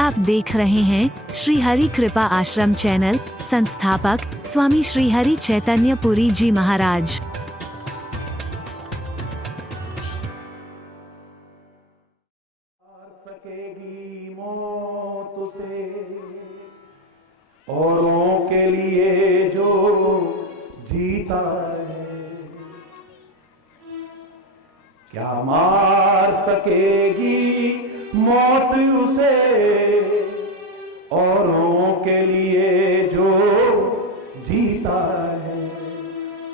आप देख रहे हैं श्री हरि कृपा आश्रम चैनल। संस्थापक स्वामी श्री हरि चैतन्य पुरी जी महाराज। सकेगी मौत से औरों के लिए जो जीता है, क्या मार सकेगी मौत उसे औरों के लिए जो जीता है।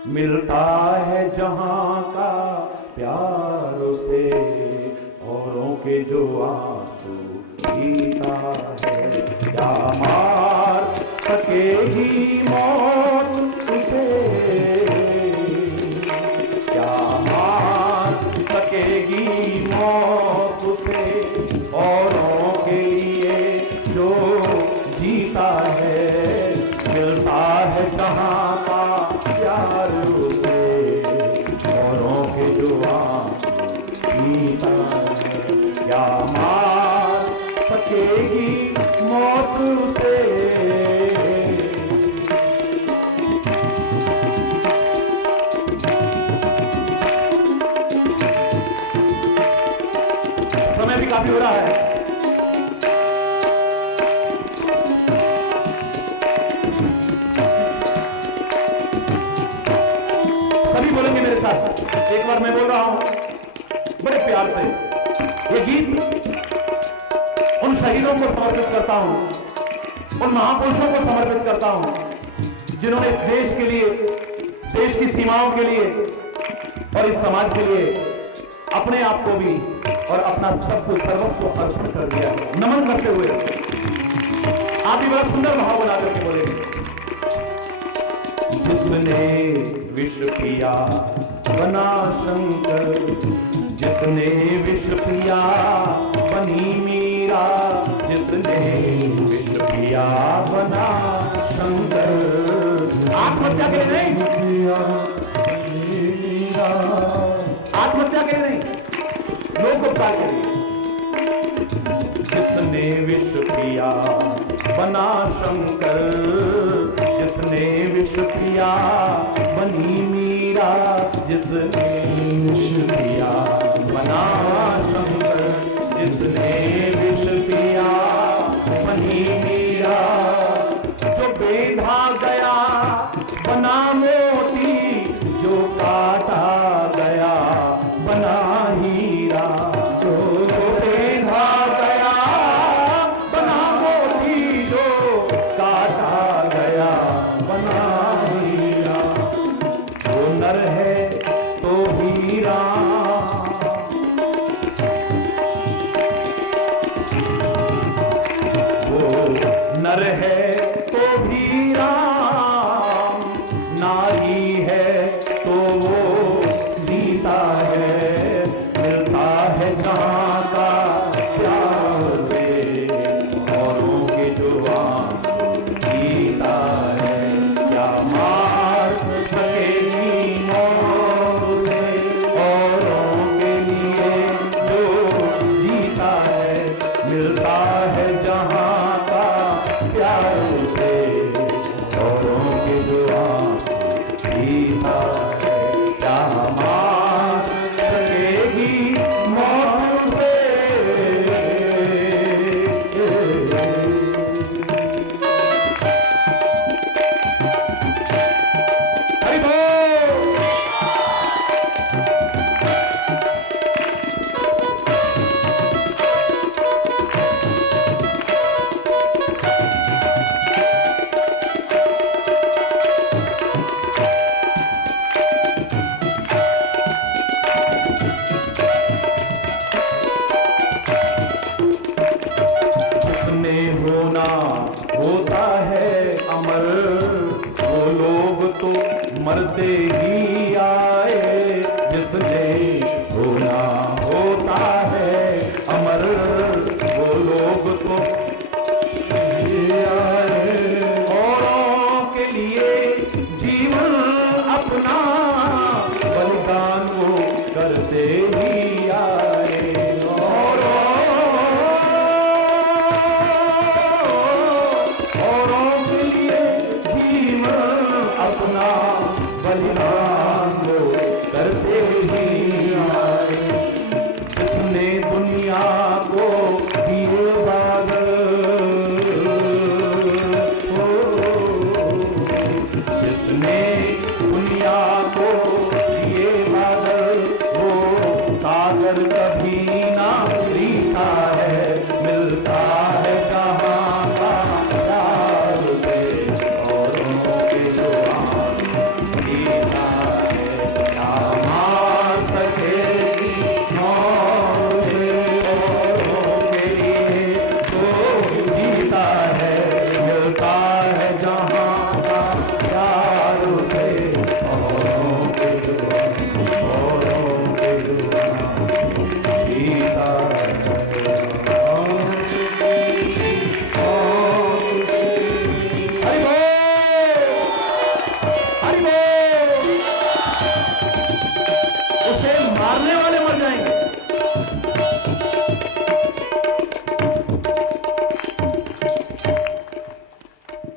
मिलता है जहां का प्यार उसे औरों के जो आंसू पीता है। क्या मार सकेगी मौत उसे, क्या मार सकेगी मौत उसे औरों के लिए जो जीता है। मिलता है जहां का प्यार उसे औरों के जो आंसू पीता है। क्या मार सकेगी मौत उसे। समय भी काफी हो रहा है। सभी बोलेंगे मेरे साथ, एक बार मैं बोल रहा हूं बड़े प्यार से। ये गीत उन शहीदों को समर्पित करता हूं, उन महापुरुषों को समर्पित करता हूं जिन्होंने इस देश के लिए, देश की सीमाओं के लिए और इस समाज के लिए अपने आप को भी और अपना सब कुछ सर्वस्व अर्पण कर दिया। नमन करते हुए आप भी बड़ा सुंदर भाव बना करके बोलेंगे। जिसने विष पिया बना शंकर, जिसने विष पिया बनी मीरा, जिसने विष पिया बना शंकर। आत्महत्या के लिए नहीं, आत्महत्या के लिए नहीं, लोकोपकार के लिए। जिसने विष पिया बना शंकर, जिसने विष पिया बनी मीरा, जिसने विष पिया बना शंकर, जिसने विष पिया बनी मीरा। जो बेधा गया बना मोती, जो काटा गया बना हीरा। जो बेधा गया बना मोती, जो काटा गया बना हीरा। जो नर है तो हीरा, वो नर है तो हीरा, नारी है तो वो सीता है। मिलता है जहां का प्यार से औरों के जो आंसू पीता है। क्या मार सकेगी मौत उसे औरों के लिए जो जीता है। मिलता है जहां का प्यार उसे औरों के जो आंसू पीता है। क्या मार सकेगी मौत उसे। हरि बोल। जिसने होना होता है अमर, वो लोग तो मरते ही आए। जिसने होना होता है अमर, वो लोग तो आए। औरों के लिए जीवन अपना बलिदान वो करते ही आए। औरों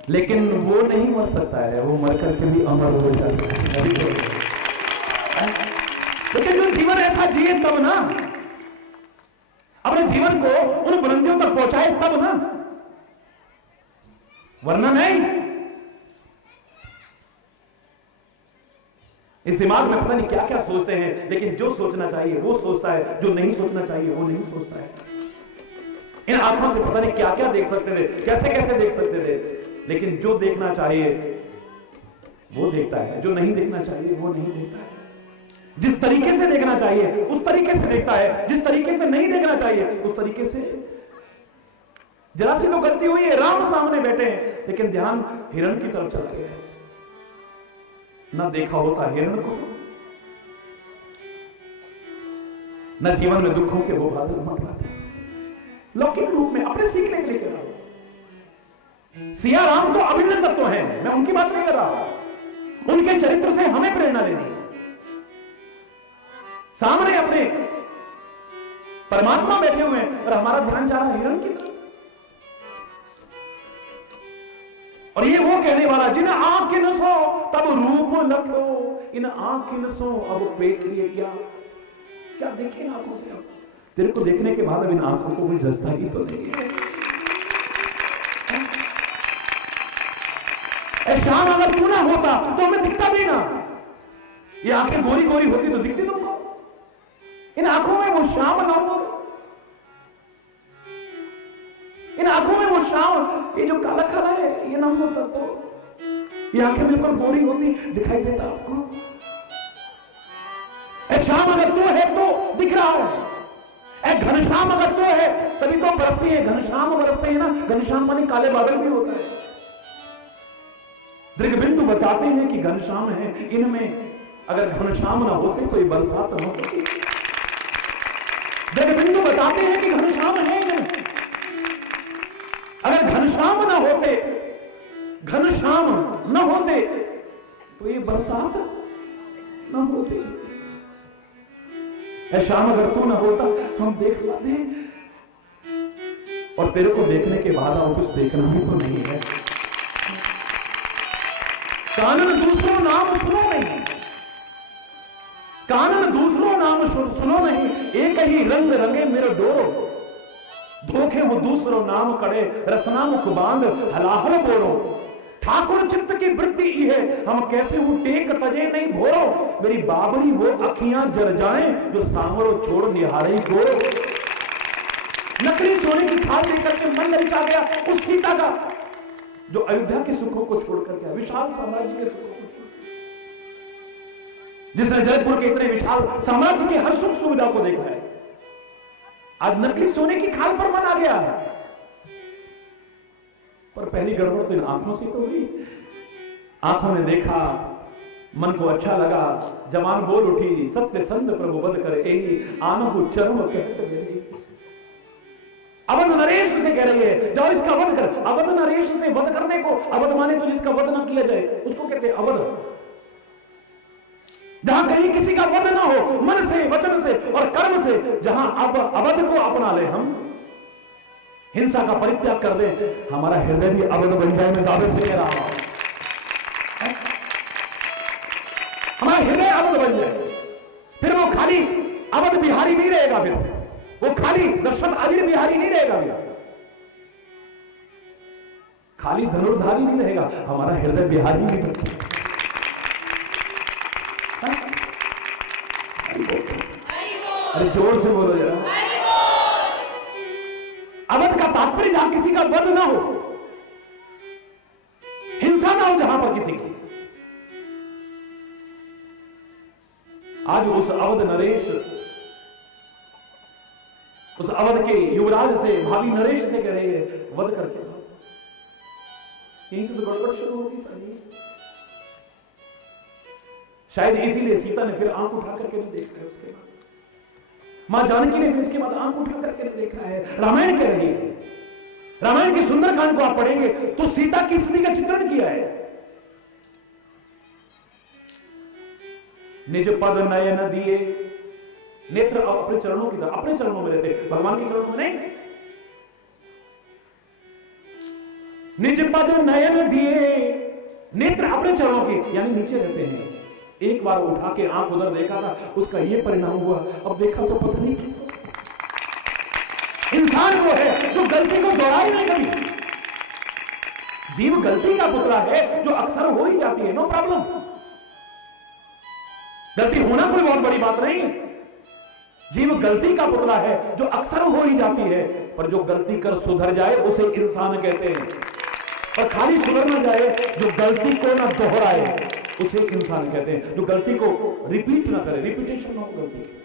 लेकिन वो नहीं मर सकता है, वो मर करके भी अमर हो जाता है। लेकिन जो जीवन ऐसा जिए तब ना, अपने जीवन को उन बुलंदियों तक पहुंचाए तब ना, वरना नहीं। इस दिमाग में पता नहीं क्या क्या सोचते हैं, लेकिन जो सोचना चाहिए वो सोचता है, जो नहीं सोचना चाहिए वो नहीं सोचता है। इन आंखों से पता नहीं क्या क्या देख सकते थे, कैसे कैसे देख सकते थे, लेकिन जो देखना चाहिए वो देखता है, जो नहीं देखना चाहिए वो नहीं देखता है। जिस तरीके से देखना चाहिए उस तरीके से देखता है, जिस तरीके से नहीं देखना चाहिए उस तरीके से। जरा सी तो गलती हुई है, राम सामने बैठे हैं लेकिन ध्यान हिरण की तरफ चला गया, न देखा होता हिरण को, न जीवन में दुखों के वो बादल मंडराते लौकिक रूप में अपने सीखने के लिए कर रहा हूं। सिया राम तो अभिन्न तत्व हैं, मैं उनकी बात नहीं कर रहा, उनके चरित्र से हमें प्रेरणा लेनी है। सामने अपने परमात्मा बैठे हुए हैं और हमारा ध्यान जा रहा है हिरण की तरफ। और ये वो कहने वाला जिन आंखिन सो तब रूप लखो, इन आंखिन सो अब पेट लिए क्या क्या देखे आंखों से। अब तेरे को देखने के बाद अब इन आंखों को कोई जजता ही तो नहीं है। शाम अगर तू ना होता तो हमें दिखता भी ना, ये आंखें गोरी गोरी होती तो दिखती तुमको, इन आंखों में वो शाम ना हो, इन आंखों में वो शाम, ये जो काला काला है ये ना होता तो ये आंखें बिल्कुल गोरी होती, दिखाई देता आपको। शाम अगर तू है तो दिख रहा है, घनश्याम अगर तो है तभी तो बरसती है, घनश्याम बरसते हैं ना, घनश्याम माने काले बादल भी होता है। दृग्बिंदु बताते हैं कि घनश्याम है, इनमें अगर घनश्याम ना होते तो ये बरसात न होती। दृग्बिंदु बताते हैं कि घनश्याम है इनमें, अगर घनश्याम ना होते, घनश्याम न होते तो ये बरसात न होती। शाम अगर तू ना होता तो हम देख पाते, और तेरे को देखने के बाद और कुछ देखना भी तो नहीं है। कानन दूसरों नाम सुनो नहीं, कानन दूसरों नाम सुनो नहीं, एक ही रंग रंगे मेरे डोरो, धोखे वो दूसरों नाम कड़े, रसना मुख बांध हलाहल बोलो। ठाकुर चित्त की वृत्ति है, हम कैसे हूं टेक तजे नहीं भोरो, मेरी बाबरी वो अखियां जल जाएं जो सांवरो छोड़ निहारे गोरो। नकली सोने की खाद लेकर के मन ललचा गया उस सीता का जो अयोध्या के सुखों को छोड़कर गया, विशाल साम्राज्य के सुखों को छोड़, जिसने जयपुर के इतने विशाल साम्राज्य के हर सुख सुविधा को देखा है, आज नकली सोने की खाद पर मन आ गया। पर पहली गड़बड़ तो इन आंखों से तो हुई, आंखों ने देखा, मन को अच्छा लगा, जवान बोल उठी, सत्य संत प्रभु वध करे आनहु चरम कहते मेरी। अवध नरेश से कह रही है जाओ इसका वध कर। अवध नरेश से वध करने को, अवध माने तो जिसका वध ना किया जाए उसको कहते हैं अवध। जहां कहीं किसी का वध ना हो, मन से, वचन से और कर्म से, जहां अब अवध को अपना ले, हम हिंसा का परित्याग कर दें, हमारा हृदय भी अवध बन जाए, मैं दावे से कह रहा हूं, हमारा हृदय अवध बन जाए, फिर वो खाली अवध बिहारी नहीं रहेगा, फिर वो खाली दशरथ अजीर बिहारी नहीं रहेगा, खाली धनुर्धारी नहीं रहेगा, हमारा हृदय बिहारी भी बन। अरे जोर से बोलो जरा। अवध का तात्पर्य जहां किसी का वध ना हो, हिंसा ना हो जहां पर किसी की। आज उस अवध नरेश, उस अवध के युवराज से, भावी नरेश से कह रहे हैं वध करके, यहीं से तो गड़बड़ शुरू होगी सारी। शायद इसीलिए सीता ने फिर आंख उठा करके नहीं देखा है, उसके बाद मां जानकी ने फिर इसके बाद आंख उठा करके नहीं देखा है। रामायण कह रही है, रामायण के सुंदरकांड को आप पढ़ेंगे तो सीता की स्थिति का चित्रण किया है। निज पद नयन दिए, नेत्र अपने चरणों की तरफ, अपने चरणों में रहते, भगवान के चरणों में नहीं। निज पद नयन दिए, नेत्र अपने चरणों के यानी नीचे रहते हैं। एक बार उठा के आंख उधर देखा था, उसका ये परिणाम हुआ। अब देखा तो पता नहीं क्यों। इंसान वो है जो गलती को दोहराई नहीं करी। जीव गलती का पुतला है जो अक्सर हो ही जाती है, नो प्रॉब्लम। गलती होना कोई बहुत बड़ी बात नहीं। जीव गलती का पुतला है जो अक्सर हो ही जाती है, पर जो गलती कर सुधर जाए उसे इंसान कहते हैं। और खाली सुधर ना जाए, जो गलती को ना दोहराए उसे इंसान कहते हैं। जो गलती को रिपीट ना करे, रिपीटेशन ना हो गलती की,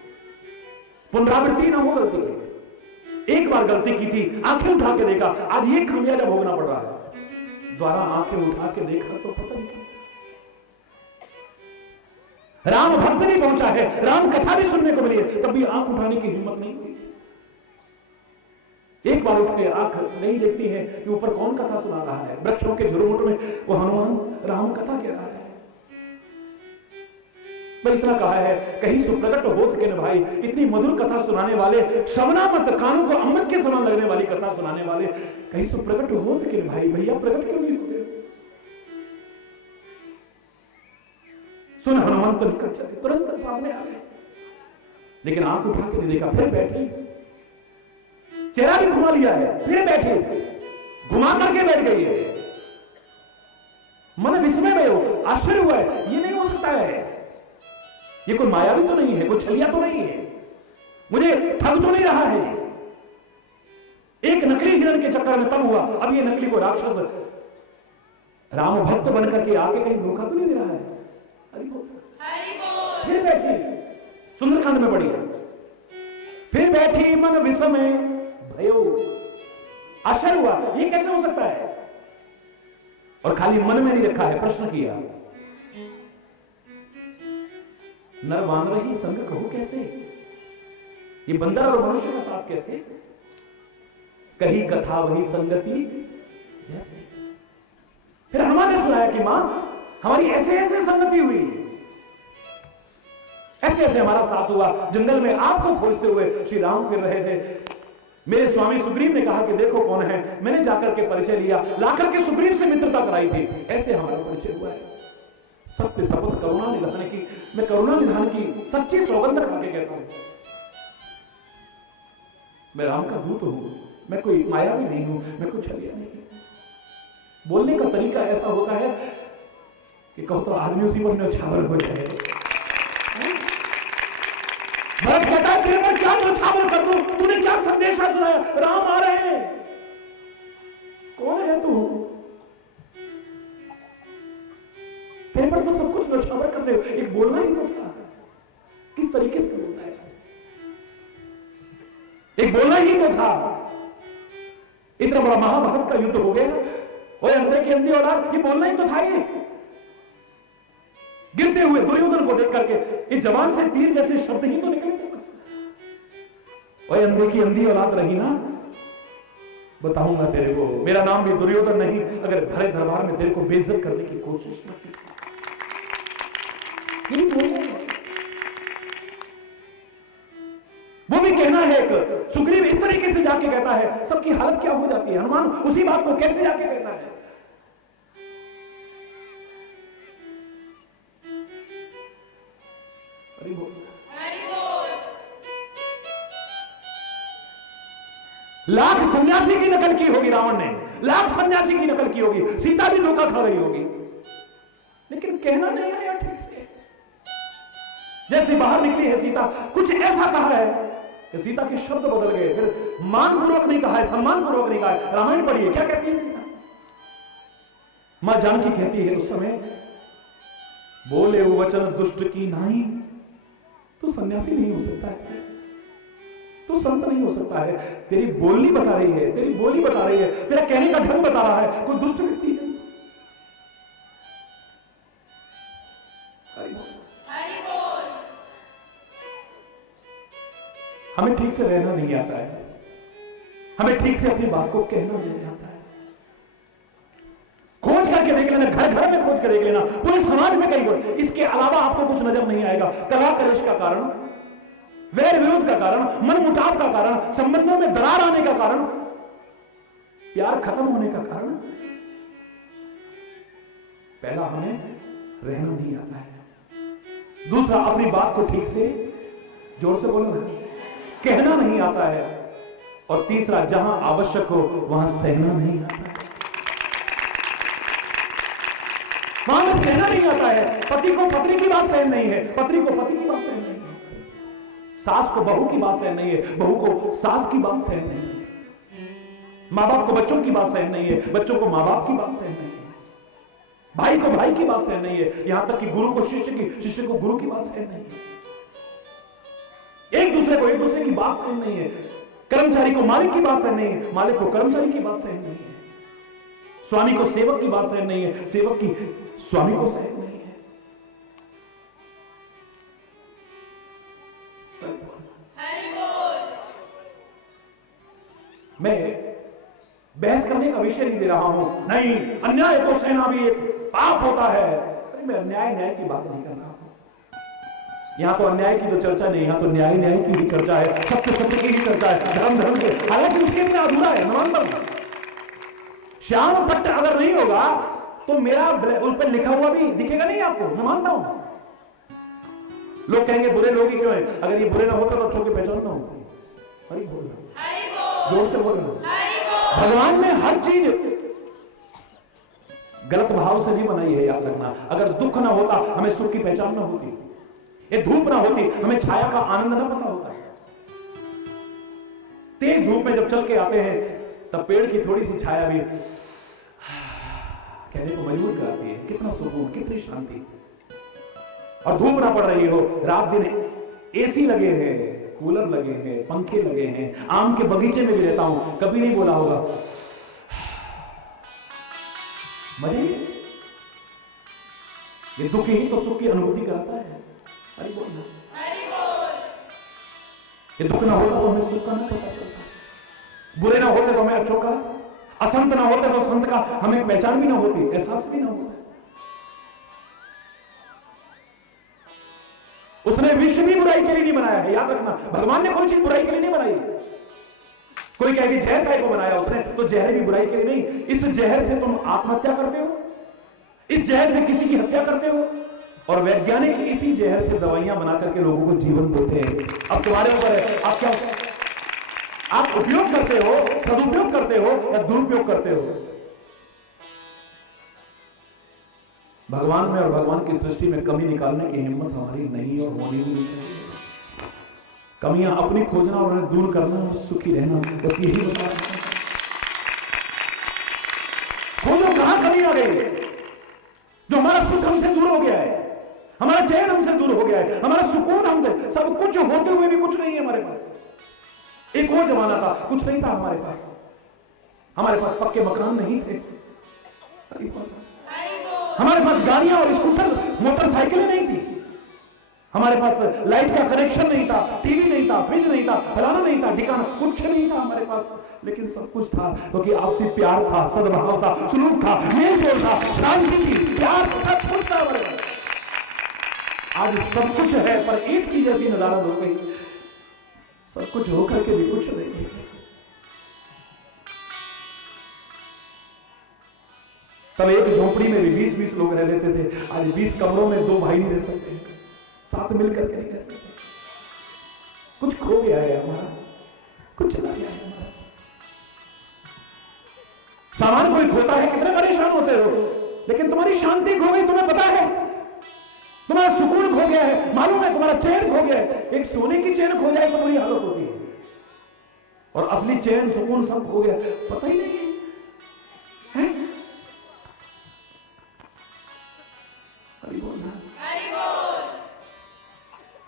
पुनरावृत्ति ना हो गलती की। एक बार गलती की थी, आंखें उठा के देखा, आज ये खामियाजा भोगना पड़ रहा है। द्वारा आंखें उठा के देखा तो पता नहीं। राम भक्त नहीं पहुंचा है, राम कथा भी सुनने को मिली है, तब भी आंख उठाने की हिम्मत नहीं हुई। एक बार उठ के आंख नहीं देखती है कि ऊपर कौन कथा सुना रहा है। वृक्षों के झुरमुट में वो हनुमान राम कथा कह रहा है। मैं इतना कहा है, कहीं सुप्रकट होत के न भाई, इतनी मधुर कथा सुनाने वाले, श्रवणा मत, कानों को अमृत के समान लगने वाली कथा सुनाने वाले, कहीं सुप्रकट होत के न भाई, भैया प्रकट क्यों नहीं होते? सुन हनुमान तो निकट चले, तुरंत सामने आ गए, लेकिन आंख उठा के देखा, फिर बैठे, चेहरा भी घुमा लिया है, फिर बैठे, घुमा करके बैठ गई है। मन विस्मय में हो, आश्चर्य हुआ है, ये नहीं हो सकता है, ये कोई माया भी तो नहीं है, कोई छलिया तो नहीं है, मुझे ठग तो नहीं रहा है। एक नकली हिरण के चक्कर में तब हुआ, अब ये नकली को राक्षस राम भक्त बनकर के आके कहीं धोखा तो नहीं दे रहा है। हरि बोल, फिर बैठी, सुंदरकांड में पड़ी है, फिर बैठी मन विस्मय भयो, आश्चर्य हुआ, ये कैसे हो सकता है? और खाली मन में नहीं रखा है, प्रश्न किया, नर बानर ही संग कहो कैसे? ये बंदर और मनुष्य का साथ कैसे? कही कथा वही संगति जैसे। फिर हनुमान ने सुनाया कि मां, हमारी ऐसे ऐसे संगति हुई, ऐसे ऐसे हमारा साथ हुआ, जंगल में आपको खोजते हुए श्री राम फिर रहे थे। मेरे स्वामी सुग्रीव ने कहा कि देखो कौन है, मैंने जाकर के परिचय लिया, लाकर के सुग्रीव से मित्रता कराई थी, ऐसे हमारा परिचय हुआ है। सत्य शपथ करुणा निधान की, मैं करुणा निधान की सच्ची सौगंध खा के कहता हूं, मैं राम का दूत हूं, मैं कोई माया भी नहीं हूं, मैं कुछ छलिया नहीं। बोलने का तरीका ऐसा होता है कि कहो तो आदमी उसी पर न्यौछावर हो जाए। भरत कहता है तेरे पर क्या न्यौछावर कर दूं, तूने क्या संदेशा सुनाया, राम आ रहे हैं, कौन है तू? तेरे पर तो सब कुछ न्यौछावर कर रहे हो, एक बोलना ही तो था, किस तरीके से बोलना है, एक बोलना ही तो था। इतना बड़ा महाभारत का युद्ध हो गया, ओए अंधे की अंधी औलाद, ये बोलना ही तो था। ये गिरते हुए दुर्योधन को देख करके ये जवान से तीर जैसे शब्द ही तो निकले थे बस। ओए अंधे की अंधी औलाद रही ना, बताऊंगा तेरे को, मेरा नाम भी दुर्योधन नहीं, अगर भरे दरबार में तेरे को बेइज्जत करने की कोशिश मत की। वो भी कहना है एक सुग्रीव इस तरीके से जाके कहता है, सबकी हालत क्या हो जाती है। हनुमान उसी बात को कैसे जाके कहता है, हरि बोल, लाख सन्यासी की नकल की होगी रावण ने, लाख सन्यासी की नकल की होगी, सीता भी धोखा खा रही होगी, लेकिन कहना नहीं आया ठीक से। जैसे बाहर निकली है सीता, कुछ ऐसा कहा है कि सीता के शब्द बदल गए, फिर मानपूर्वक नहीं कहा है, सम्मानपूर्वक नहीं कहा है। रामायण पढ़िए, क्या कहती है सीता? मां जानकी कहती है उस समय, बोले वो वचन दुष्ट की नाई, तू सन्यासी नहीं हो सकता है, तू संत नहीं हो सकता है, तेरी बोली बता रही है, तेरी बोली बता रही है, तेरा कहने का ढंग बता रहा है, कोई दुष्ट व्यक्ति है। हमें ठीक से रहना नहीं आता है, हमें ठीक से अपनी बात को कहना नहीं आता है। खोज करके देख लेना, घर घर में खोज कर देख लेना, पूरे समाज में कहीं, इसके अलावा आपको कुछ नजर नहीं आएगा। कलह कलेश का कारण, वैर विरोध का कारण, मनमुटाव का कारण, संबंधों में दरार आने का कारण, प्यार खत्म होने का कारण पहला, हमें रहना नहीं आता है। दूसरा, अपनी बात को ठीक से, जोर से बोलो ना, कहना नहीं आता है। और तीसरा, जहां आवश्यक हो वहां सहना नहीं आता है। वहां में सहना नहीं आता है। पति को पत्नी की बात सहन नहीं है, पत्नी को पति की बात सहन नहीं है, सास को बहू की बात सहन नहीं है, बहू को सास की बात सहन नहीं है, मां बाप को बच्चों की बात सहन नहीं है, बच्चों को मां बाप की बात सहन नहीं है, भाई को भाई की बात सहन नहीं है, यहां तक कि गुरु को शिष्य की, शिष्य को गुरु की बात सहन नहीं है, एक दूसरे को एक दूसरे की बात सहन नहीं है, कर्मचारी को मालिक की बात सहन नहीं है, मालिक को कर्मचारी की बात सहन नहीं है, स्वामी को सेवक की बात सहन नहीं है, सेवक की स्वामी को सहन नहीं है। मैं बहस करने का विषय नहीं दे रहा हूं, नहीं, अन्याय को सहना भी एक पाप होता है। मैं न्याय की बात नहीं कर रहा हूं। यहां तो अन्याय की तो चर्चा नहीं, यहां तो न्याय की भी चर्चा है, सत्य की भी चर्चा है, धर्म की। हालांकि उसके लिए अधूरा है, नवंबर श्याम पट्ट अगर नहीं होगा तो मेरा उस पर लिखा हुआ भी दिखेगा नहीं आपको, मैं मानता हूं। लोग कहेंगे बुरे लोग ही क्यों हैं, अगर ये बुरे ना होते तो अच्छों की पहचान ना होती। हरि बोल, जोर से बोलना। भगवान ने हर चीज गलत भाव से नहीं बनाई है, याद रखना। अगर दुख ना होता हमें सुख की पहचान ना होती, ये धूप ना होती हमें छाया का आनंद ना पता होता। तेज धूप में जब चल के आते हैं तब पेड़ की थोड़ी सी छाया भी कहने को मजबूर कराती है। कितना सुकून, कितनी शांति। और धूप ना पड़ रही हो, रात दिन एसी लगे हैं, कूलर लगे हैं, पंखे लगे हैं, आम के बगीचे में भी रहता हूं, कभी नहीं बोला होगा मजे। ये दुख ही तो सुख की अनुभूति कराता है। अरे बोल, ये दुख ना होता तो हमें सुख का ना पता चलता, बुरे ना होते तो हमें अच्छों का, असंत ना होते तो संत का हमें पहचान भी ना होती, एहसास भी ना होता। उसने विश्व भी बुराई के लिए नहीं बनाया है, याद रखना। भगवान ने कोई चीज बुराई के लिए नहीं बनाई। कोई कहे कि जहर काय को बनाया उसने, तो जहर भी बुराई के लिए नहीं। इस जहर से तुम आत्महत्या करते हो, इस जहर से किसी की हत्या करते हो, और वैज्ञानिक इसी जहर से दवाइयां बना करके लोगों को जीवन देते हैं। अब तुम्हारे ऊपर है, आप क्या, आप उपयोग करते हो, सदुपयोग करते हो या दुरुपयोग करते हो। भगवान में और भगवान की सृष्टि में कमी निकालने की हिम्मत हमारी नहीं और होनी भी नहीं चाहिए। कमियां अपनी खोजना और उन्हें दूर करना और सुखी रहना, बस यही बता। खोजो कहां कमी आ गई, जो हमारा सुख हमसे दूर हो गया है, हमारा चैन हमसे दूर हो गया है, हमारा सुकून हमसे, सब कुछ होते हुए भी कुछ नहीं है हमारे पास। एक और जमाना था, कुछ नहीं था हमारे पास पक्के मकान नहीं थे, हमारे पास गाड़ियां और स्कूटर मोटरसाइकिलें नहीं थी, हमारे पास लाइट का कनेक्शन नहीं था, टीवी नहीं था, फ्रिज नहीं था, फलाना नहीं था, ठिकाना कुछ नहीं था हमारे पास। लेकिन सब कुछ था, क्योंकि आपसी प्यार था, सद्भाव था, सुलूक था, मेल जोल था, शांति थी, प्यार, सब कुछ था हमारे पास। आज सब कुछ है पर एक चीज ऐसी नदारद हो गई, सब कुछ होकर के भी कुछ नहीं। तब एक झोपड़ी में भी 20-20 लोग रह लेते थे, आज 20 कमरों में 2 भाई नहीं रह सकते, साथ मिलकर के नहीं रह सकते। कुछ खो गया है हमारा, कुछ चला गया है हमारा। सामान कोई खोता है, कितने परेशान होते हो, लेकिन तुम्हारी शांति खो गई, तुम्हें पता है, तुम्हारा सुकून खो गया है, मालूम है, तुम्हारा चैन खो गया है। एक सोने की चैन खो जाए तो बड़ी हालत होती है, और असली चैन सुकून सब खो गया, पता ही नहीं है।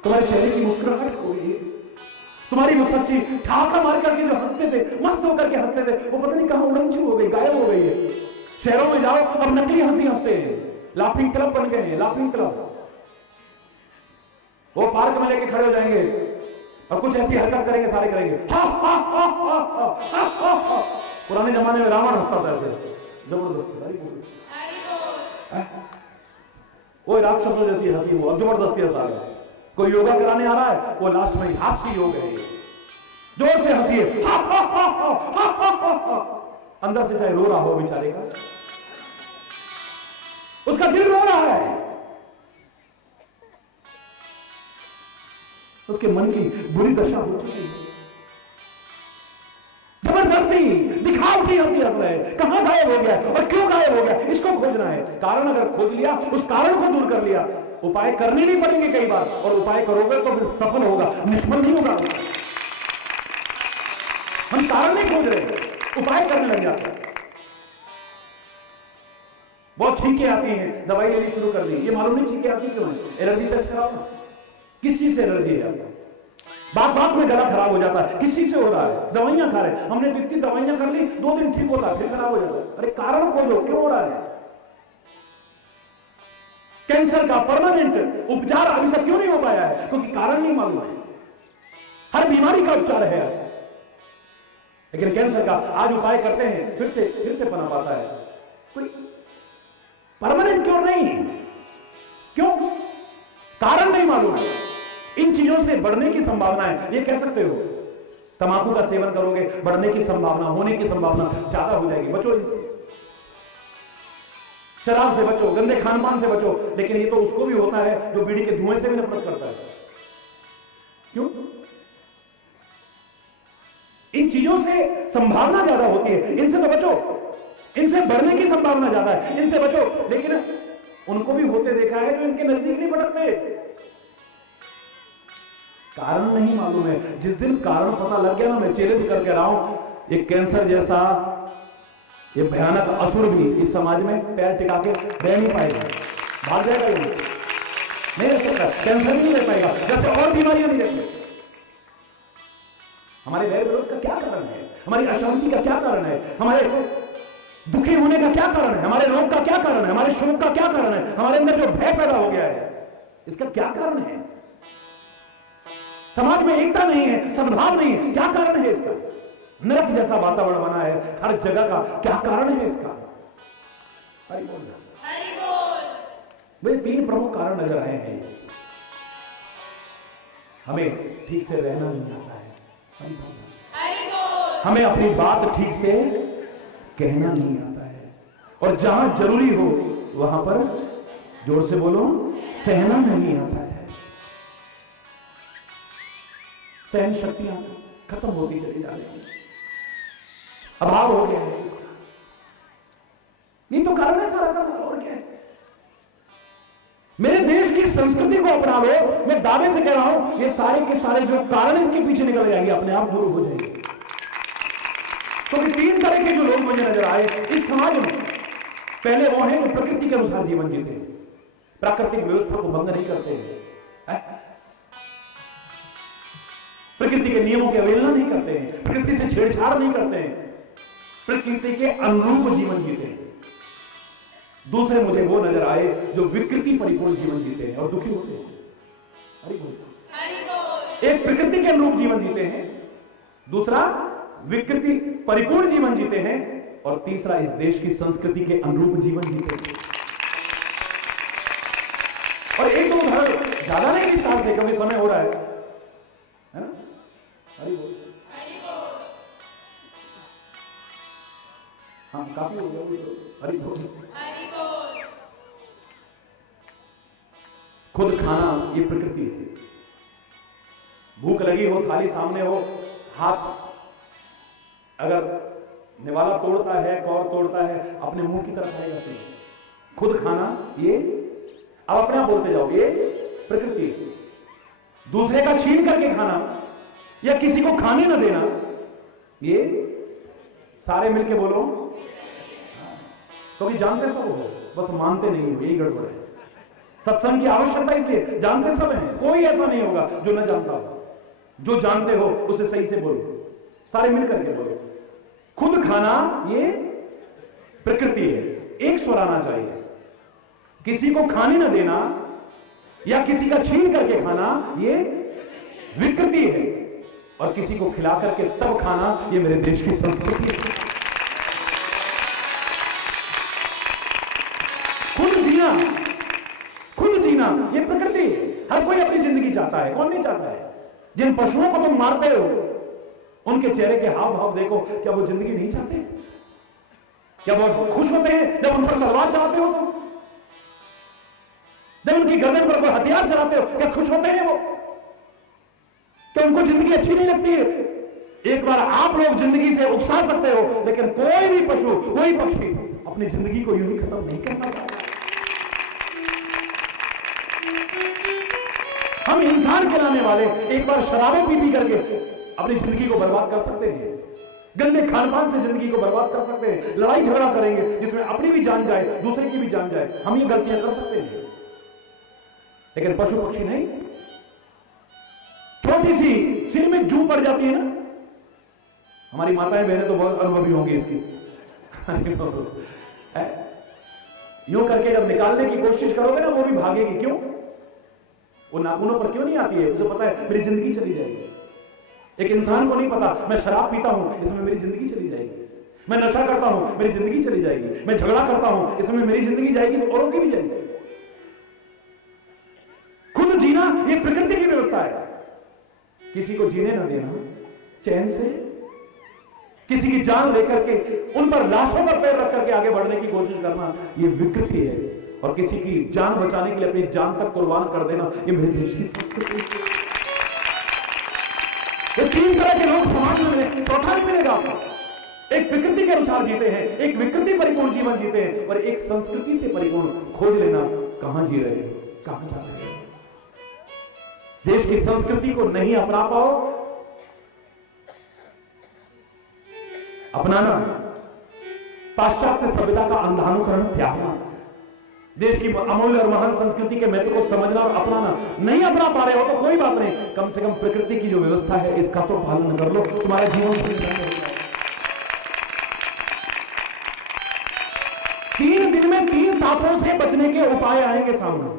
तुम्हारे चेहरे की मुस्कुराहट खो गई है, तुम्हारी वो सच्ची ठाका मार करके जो हंसते थे, मस्त होकर के हंसते थे, वो पता नहीं कहां उड़ंची हो गई, गायब हो गई है। शहरों में जाओ, अब नकली हंसी हंसते हैं, लाफिंग क्लब बन गए हैं, लाफिंग क्लब। वो पार्क में लेके खड़े हो जाएंगे और कुछ ऐसी हरकत करेंगे, सारे करेंगे हा हा हा हा हा हा हा। पुराने जमाने में रावण हंसता था ऐसे जबरदस्त, वो राक्षसों जैसी हंसी, वो जबरदस्ती हंसा गया। कोई योगा कराने आ रहा है, वो लास्ट में हास्य योग है, जोर से हंसिए, अंदर से चाहे रो रहा हो बेचारे का। उसका दिल रो रहा है, उसके मन की बुरी दशा हो चुकी है। जबरदस्ती दिखावटी हंसी हंस रहे हैं। कहां गायब हो गया और क्यों गायब हो गया, इसको खोजना है। कारण अगर खोज लिया, उस कारण को दूर कर लिया, उपाय करने नहीं पड़ेंगे कई बार, और उपाय करोगे तो फिर सफल होगा, निष्फल नहीं होगा। हम कारण नहीं खोज रहे, उपाय करने लग जाते हैं। बहुत छींकें आती हैं, दवाई लेनी शुरू कर दी, ये मालूम नहीं छींकें आती क्यों है। एलर्जी टेस्ट कराओ ना, किस चीज से एलर्जी है आपको? बात बात में गला खराब हो जाता है, किसी से हो रहा है, दवाइयां खा रहे हैं, हमने तो इतनी दवाइयां कर ली, 2 दिन ठीक होता है, फिर खराब हो जाता है। अरे कारण खोजो, क्यों हो रहा है? कैंसर का परमानेंट उपचार अभी तक क्यों नहीं हो पाया है? क्योंकि कारण नहीं मालूम है। हर बीमारी का उपचार है, लेकिन कैंसर का आज उपाय करते हैं, फिर से पनप आता है। कोई परमानेंट क्यों नहीं? क्यों? कारण नहीं मालूम है। इन चीजों से बढ़ने की संभावना है, ये कह सकते हो। तंबाकू का सेवन करोगे, बढ़ने की संभावना, होने की संभावना ज्यादा हो जाएगी, बचो इनसे। शराब से बचो, गंदे खान पान से बचो, लेकिन ये तो उसको भी होता है जो बीड़ी के धुएं से भी नफरत करता है। क्यों? इन चीजों से संभावना ज्यादा होती है, इनसे तो बचो। इनसे बढ़ने की संभावना ज्यादा है, इनसे बचो। लेकिन उनको भी होते देखा है जो इनके नजदीक नहीं भटकते। कारण नहीं मालूम है। जिस दिन कारण पता लग गया ना, मैं चैलेंज करके रहा हूं, ये कैंसर जैसा ये भयानक असुर भी इस समाज में पैर टिका के रह नहीं पाएगा, भाग जाएगा। ये नहीं रह सकता, कैंसर नहीं रह पाएगा, जैसे और बीमारियां नहीं रहती। हमारे वैर विरोध का क्या कारण है? हमारी अशांति का क्या कारण है? हमारे दुखी होने का क्या कारण है? हमारे रोग का क्या कारण है? हमारे शोक का क्या कारण है? हमारे अंदर जो भय पैदा हो गया है, इसका क्या कारण है? समाज में एकता नहीं है, सद्भाव नहीं है, क्या कारण है इसका? नरक जैसा वातावरण बना है हर जगह का, क्या कारण है इसका? हरि बोल, हरि बोल। वे 3 प्रमुख कारण नजर आए हैं। हमें ठीक से रहना नहीं आता है, हमें अपनी बात ठीक से कहना नहीं आता है, और जहां जरूरी हो वहां पर जोर से बोलो, सहना नहीं आता है। सहन शक्तियां खत्म होती चली जा रही है, अभाव हो गया है इसका। ये तो कारण है सारा का सारा, और क्या है? मेरे देश की संस्कृति को अपना लो, मैं दावे से कह रहा हूं, ये सारे के सारे जो कारण इसके पीछे निकल जाएंगे, अपने आप दूर हो जाएंगे। तो 3 तरह के जो लोग मुझे नजर आए इस समाज में। पहले वो हैं जो प्रकृति के अनुसार जीवन जीते हैं, प्राकृतिक व्यवस्था को भंग नहीं करते हैं, प्रकृति के नियमों की अवहेलना नहीं करते हैं, प्रकृति से छेड़छाड़ नहीं करते हैं, प्रकृति के अनुरूप जीवन जीते हैं। दूसरे मुझे वो नजर आए जो विकृति परिपूर्ण जीवन जीते हैं और दुखी होते हैं। हरि बोल। एक प्रकृति के अनुरूप जीवन जीते हैं, दूसरा विकृति परिपूर्ण जीवन जीते हैं, और तीसरा इस देश की संस्कृति के अनुरूप जीवन जीते हैं। और एक दो उदाहरण ज्यादा नहीं विस्तार से, कभी समय हो रहा है ना? हरि बोल। हाँ, काफी हो गया। हरि बोल। खुद खाना ये प्रकृति है। भूख लगी हो, थाली सामने हो, हाथ अगर निवाला तोड़ता है, कौर तोड़ता है, अपने मुंह की तरफ आएगा। खुद खाना ये, अब अपने आप बोलते जाओ, ये प्रकृति है। दूसरे का छीन करके खाना या किसी को खाने न देना, ये सारे मिलके बोलो, क्योंकि जानते सब हो, बस मानते नहीं हो, यही गड़बड़ है। सत्संग की आवश्यकता इसलिए, जानते सब हैं, कोई ऐसा नहीं होगा जो न जानता हो। जो जानते हो उसे सही से बोलो, सारे मिलकर के बोलो। खुद खाना ये प्रकृति है, एक स्वर आना चाहिए। किसी को खाने न देना या किसी का छीन करके खाना ये विकृति है, और किसी को खिला करके तब खाना ये मेरे देश की संस्कृति है। खुद जीना ये प्रकृति है। हर कोई अपनी जिंदगी चाहता है, कौन नहीं चाहता है? जिन पशुओं को तुम मारते हो उनके चेहरे के हाव भाव देखो, क्या वो जिंदगी नहीं चाहते? क्या वो खुश होते हैं जब उन पर तलवार चलाते हो तुम? जब उनकी गर्दन पर कोई हथियार चलाते हो, क्या खुश होते हैं वो? क्या उनको जिंदगी अच्छी नहीं लगती है? एक बार आप लोग जिंदगी से उकसा सकते हो, लेकिन कोई भी पशु, कोई पक्षी अपनी जिंदगी को यूं ही खत्म नहीं करना चाहता। हम इंसान कहलाने वाले एक बार शराबें पी करके अपनी जिंदगी को बर्बाद कर सकते हैं, गंदे खान पान से जिंदगी को बर्बाद कर सकते हैं, लड़ाई झगड़ा करेंगे जिसमें अपनी भी जान जाए, दूसरे की भी जान जाए, हम ये गलतियां कर सकते हैं। लेकिन पशु पक्षी नहीं। छोटी सी सिर में जू पड़ जाती है ना, हमारी माताएं बहनें तो बहुत अनुभवी होंगी इसकी। यूं करके जब निकालने की कोशिश करोगे ना, वो भी भागेगी। क्यों? वो नाखूनों पर क्यों नहीं आती है? उसे पता है मेरी जिंदगी चली जाएगी। एक इंसान को नहीं पता मैं शराब पीता हूं, इसमें मेरी जिंदगी चली जाएगी। मैं नशा करता हूं, मेरी जिंदगी चली जाएगी। मैं झगड़ा करता हूं, इसमें मेरी जिंदगी जाएगी तो औरों की भी जाएगी। खुद जीना ये प्रकृति की व्यवस्था है। किसी को जीने ना देना चैन से, किसी की जान लेकर के उन पर लाशों पर पैर रख करके आगे बढ़ने की कोशिश करना, ये विकृति है। और किसी की जान बचाने के लिए अपनी जान तक कुर्बान कर देना, ये मेरे देश की संस्कृति है। ये तीन तरह के लोग समाज में मिले, चौथा नहीं मिलेगा आपको। एक विकृति के अनुसार जीते हैं, एक विकृति परिपूर्ण जीवन जीते हैं, और एक संस्कृति से परिपूर्ण खोज लेना कहां जी रहे हैं, कहां जा रहे हैं। देश की संस्कृति को नहीं अपना पाओ, अपनाना पाश्चात्य सभ्यता का अंधानुकरण त्यागना, देश की अमूल्य और महान संस्कृति के महत्व को समझना और अपनाना। नहीं अपना पा रहे हो तो कोई बात नहीं, कम से कम प्रकृति की जो व्यवस्था है इसका तो पालन कर लो, तुम्हारा जीवन तीन दिन में तीन तापों से बचने के उपाय आएंगे सामने,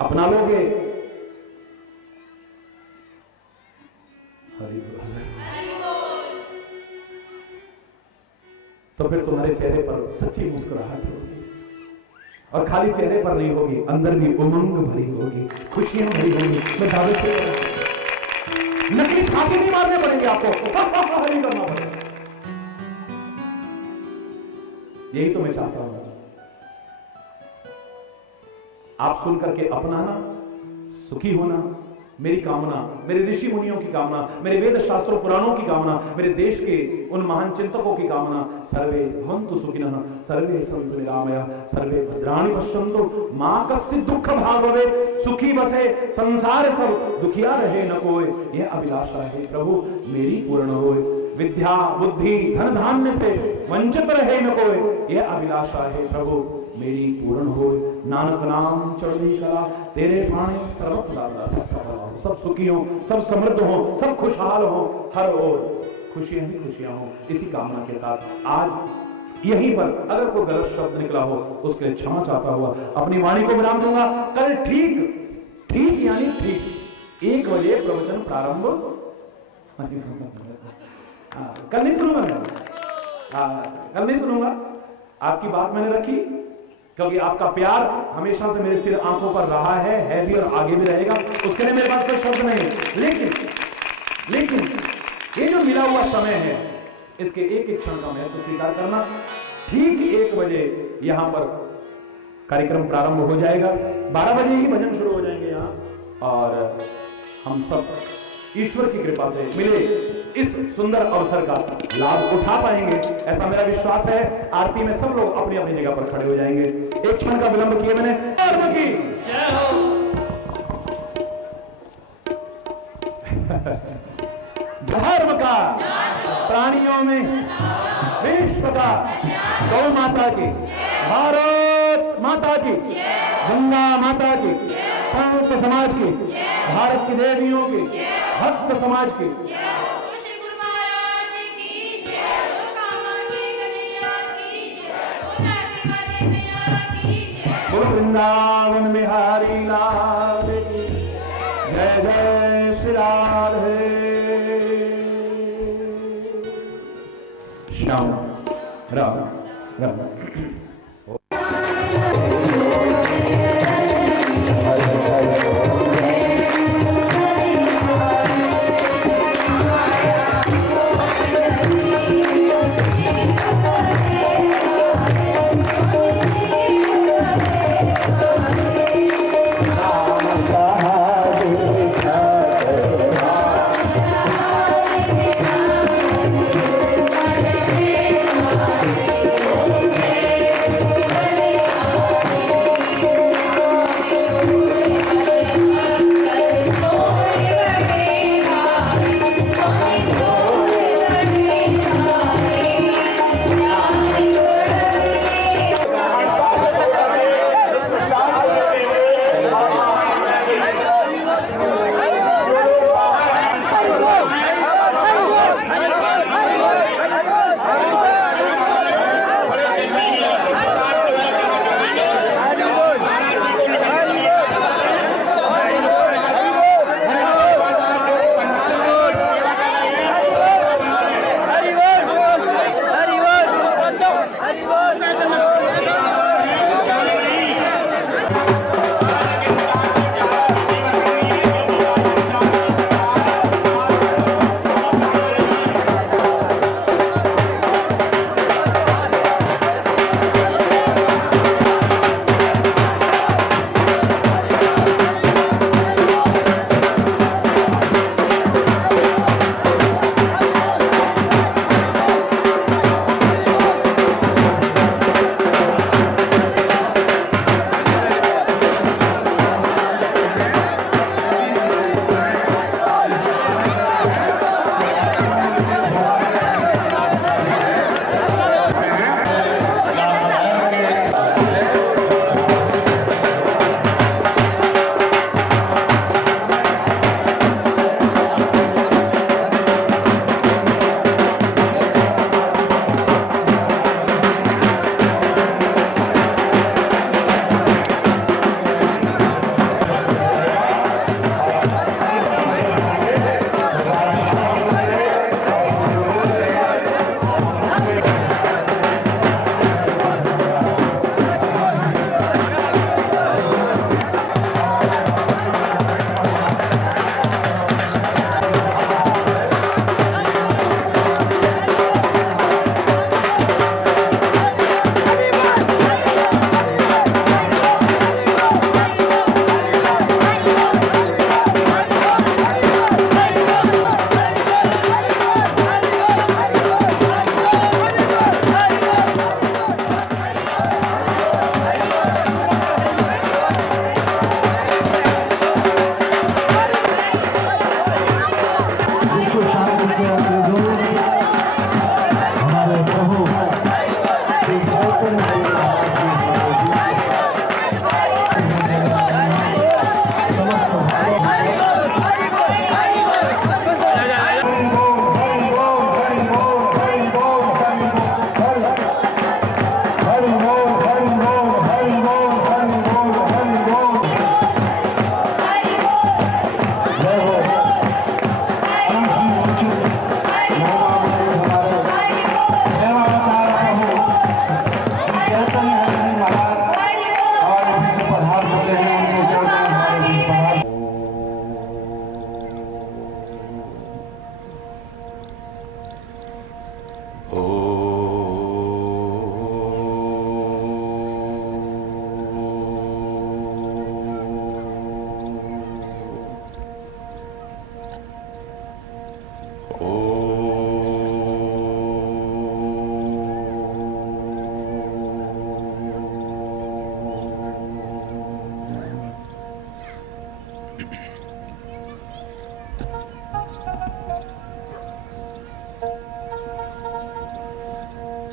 अपना लोगे तो फिर तुम्हारे चेहरे पर सच्ची मुस्कुराहट होगी, और खाली चेहरे पर नहीं होगी, अंदर भी उमंग भरी होगी, खुशियां भरी होगी। मैं दावे से नकली छाती नहीं मारने पड़ेंगे आपको, नहीं करना पड़ेगा। यही तो मैं चाहता हूं, आप सुन करके अपनाना, सुखी होना मेरी कामना, मेरे ऋषि मुनियों की कामना, मेरे वेद शास्त्रों पुराणों की कामना, मेरे देश के उन महान चिंतकों की कामना। सर्वे भवन्तु सुखिनः, सर्वे सन्तु निरामया, सर्वे भद्राणि पश्यन्तु, मा कश्चित् दुःख भाग् भवेत्। सुखी बसे संसार सब, दुखिया रहे न कोई, यह अभिलाषा है प्रभु मेरी पूर्ण होए। विद्या बुद्धि धन धान्य से वंचित रहे न कोई, यह अभिलाषा है प्रभु मेरी पूर्ण हो। नानक नाम चढ़ी कला, तेरे पानी सर्वत्र दाता सब, सब सुखी हो, सब समृद्ध हो, सब खुशहाल हो, हर ओर खुशियां ही खुशियां हो। इसी कामना के साथ आज यहीं पर अगर कोई गलत शब्द निकला हो उसके लिए क्षमा चाहता हुआ अपनी वाणी को विराम दूंगा। कल ठीक यानी ठीक 1 बजे प्रवचन प्रारंभ। कल नहीं सुनूंगा मैं, कल नहीं सुनूंगा। आपकी बात मैंने रखी क्योंकि आपका प्यार हमेशा से मेरे सिर आंखों पर रहा है भी और आगे भी रहेगा, उसके लिए मेरे पास कोई शब्द नहीं। लेकिन ये जो मिला हुआ समय है इसके एक एक क्षण का महत्व स्वीकार करना। ठीक 1 बजे यहां पर कार्यक्रम प्रारंभ हो जाएगा, 12 बजे ही भजन शुरू हो जाएंगे यहां, और हम सब ईश्वर की कृपा से मिले इस सुंदर अवसर का लाभ उठा पाएंगे, ऐसा मेरा विश्वास है। आरती में सब लोग अपनी अपनी जगह पर खड़े हो जाएंगे। एक क्षण का विलंब किए मैंने। धर्म की जय हो। धर्म का प्राणियों में विश्व का, गौ माता की, भारत माता की, गंगा माता की, संत समाज की, भारत की देवियों की, भक्त समाज की, बोलो वृंदावन बिहारी लाल की जय, जय श्री राधे श्याम राम राम। हमारे प्रभु श्री चैतन्य देव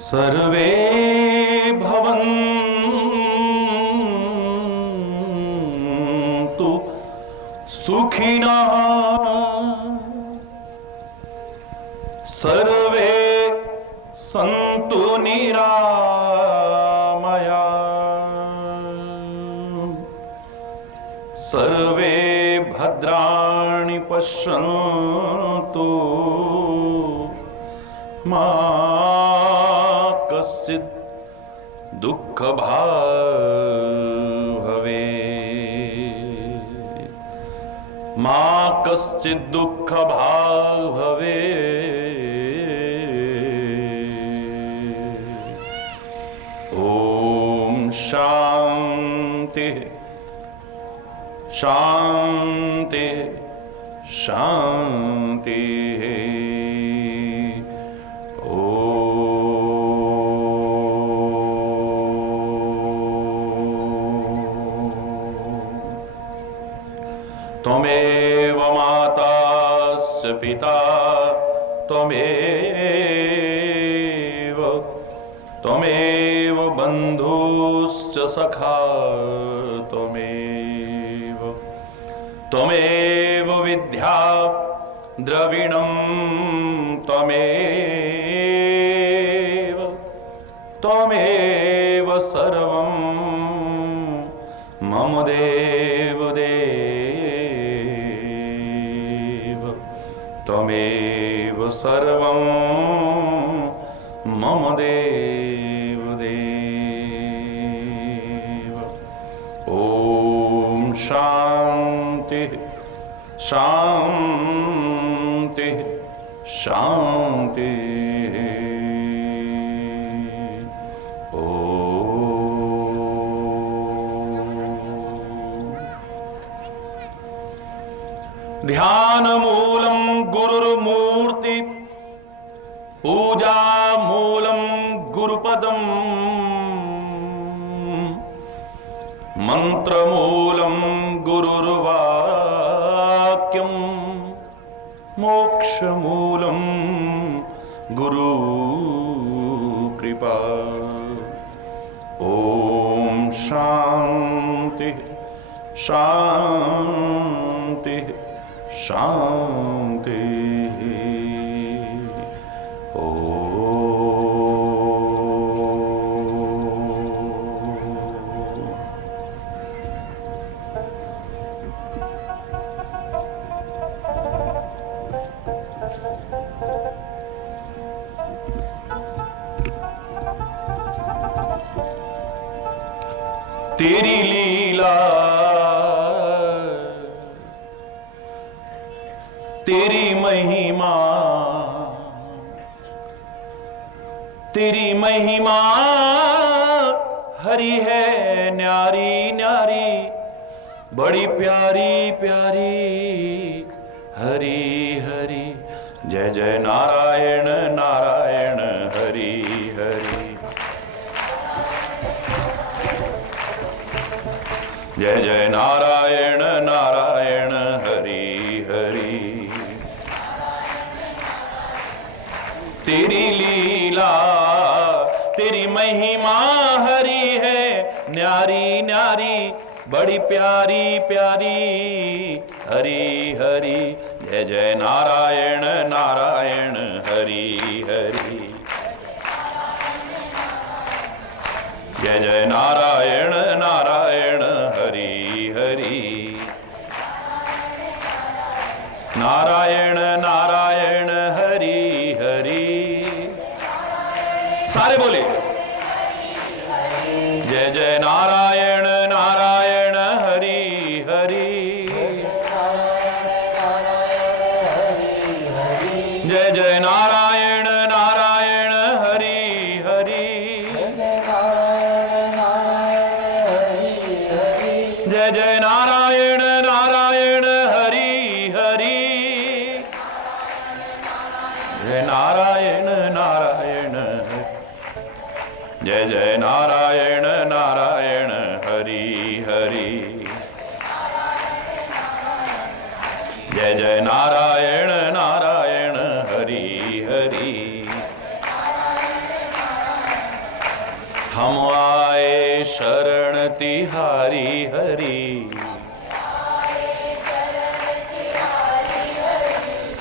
सर्वे भवन्तु सुखिनः सर्वे सन्तु निरामया सर्वे भद्राणि पश्यन्तु मा कश्चित् दुःख भाग् भवेत् मा कश्चित् दुःख भाग् भवेत्। ओम शांति शांति शांति। त्वमेव माताश्च पिता त्वमेव बन्धुश्च सखा त्वमेव विद्या द्रविणं त्वमेव सर्वं मम देव त्वमेव सर्वं मम देव ओम शांति शांति शांति। ध्यान मूलम गुरुर्मूर्ति पूजा मूलम गुरुपदम मंत्र मूलम गुरुर्वाक्यम मोक्ष मूलम गुरु कृपा। ओम शांति शांति शांति। तेरी लीला तेरी महिमा हरी है न्यारी न्यारी बड़ी प्यारी प्यारी हरी हरी। जय जय नारायण नारायण हरि हरि। जय जय नारायण नारायण हरि हरि। तेरी लीला तेरी महिमा हरी है, न्यारी न्यारी बड़ी प्यारी प्यारी, हरी हरी जय जय नारायण नारायण हरि हरि, जय जय नारायण नारायण हरि हरि, नारायण नारायण हरि हरि। सारे बोले जय जय नारायण नारायण हरि हरि, जय जय नारायण नारायण हरि हरि, जय जय नारायण नारायण हरि हरि, जय नारायण नारायण, जय जय नारायण नारायण हरि हरि, जय जय नारायण नारायण हरि हरि। हम आए शरण तिहारी हरि,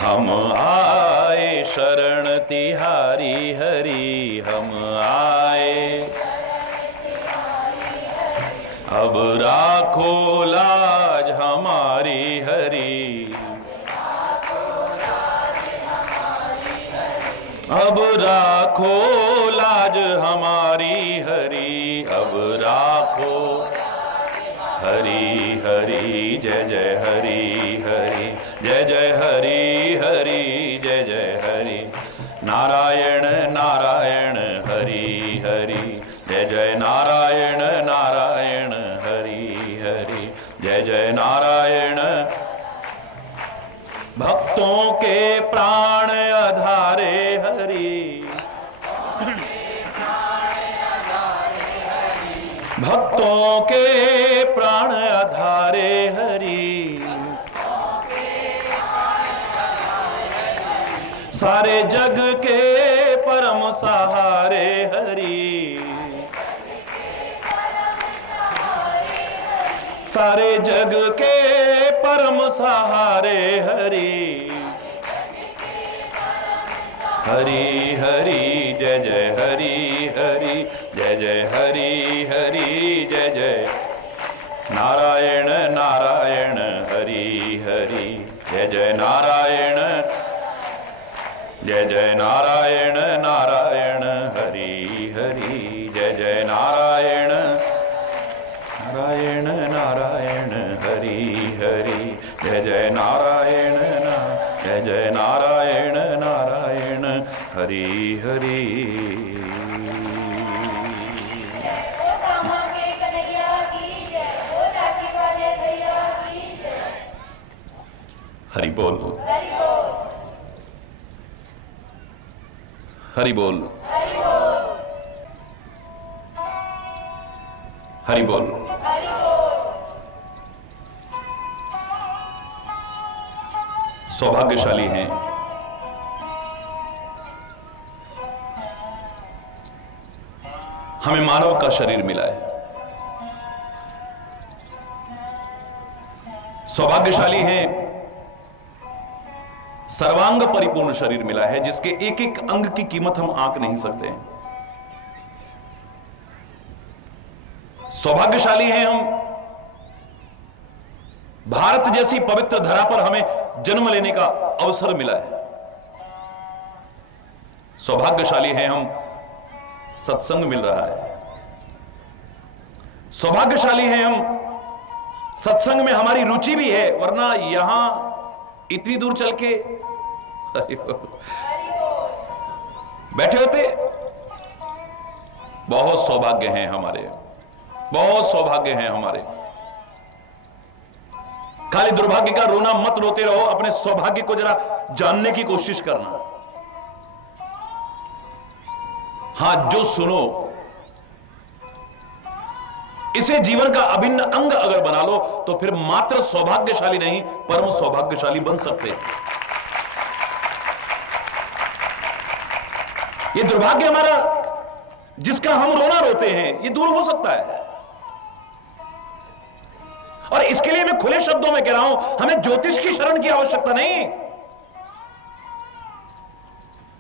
हम आए शरण तिहारी हरि, हम आए अब राखो लाज हमारी हरि, अब राखो लाज हमारी हरि, अब राखो हरि हरि, जय जय हरि हरि, जय जय हरि हरि, जय जय हरि, नारायण नारायण हरि हरि, जय जय नारायण नारायण हरि हरि, जय जय नारायण। भक्तों के प्राण आधारे हरि, भक्तों के प्राण आधारे हरि, सारे जग के परम सहारे हरि, सारे जग के परम सहारे हरि, हरि हरि जय जय हरि हरि, जय जय हरि हरि, जय जय नारायण नारायण हरि हरि, जय जय नारायण, जय जय नारायण नारायण हरि हरि, जय जय नारायण नारायण नारायण हरि हरि, जय जय नारायण जय जय नारायण नारायण हरि हरि। हरि बोल, हरि बोल, हरि बोल। सौभाग्यशाली हैं हमें मानव का शरीर मिला है, सौभाग्यशाली हैं सर्वांग परिपूर्ण शरीर मिला है जिसके एक एक अंग की कीमत हम आंक नहीं सकते हैं। सौभाग्यशाली हैं हम भारत जैसी पवित्र धरा पर हमें जन्म लेने का अवसर मिला है। सौभाग्यशाली हैं हम सत्संग मिल रहा है। सौभाग्यशाली हैं हम सत्संग में हमारी रुचि भी है, वरना यहां इतनी दूर चल के बैठे होते। बहुत सौभाग्य हैं हमारे, बहुत सौभाग्य हैं हमारे। खाली दुर्भाग्य का रोना मत रोते रहो, अपने सौभाग्य को जरा जानने की कोशिश करना। हां, जो सुनो इसे जीवन का अभिन्न अंग अगर बना लो तो फिर मात्र सौभाग्यशाली नहीं, परम सौभाग्यशाली बन सकते हैं। ये दुर्भाग्य हमारा जिसका हम रोना रोते हैं, ये दूर हो सकता है। और इसके लिए मैं खुले शब्दों में कह रहा हूं, हमें ज्योतिष की शरण की आवश्यकता नहीं।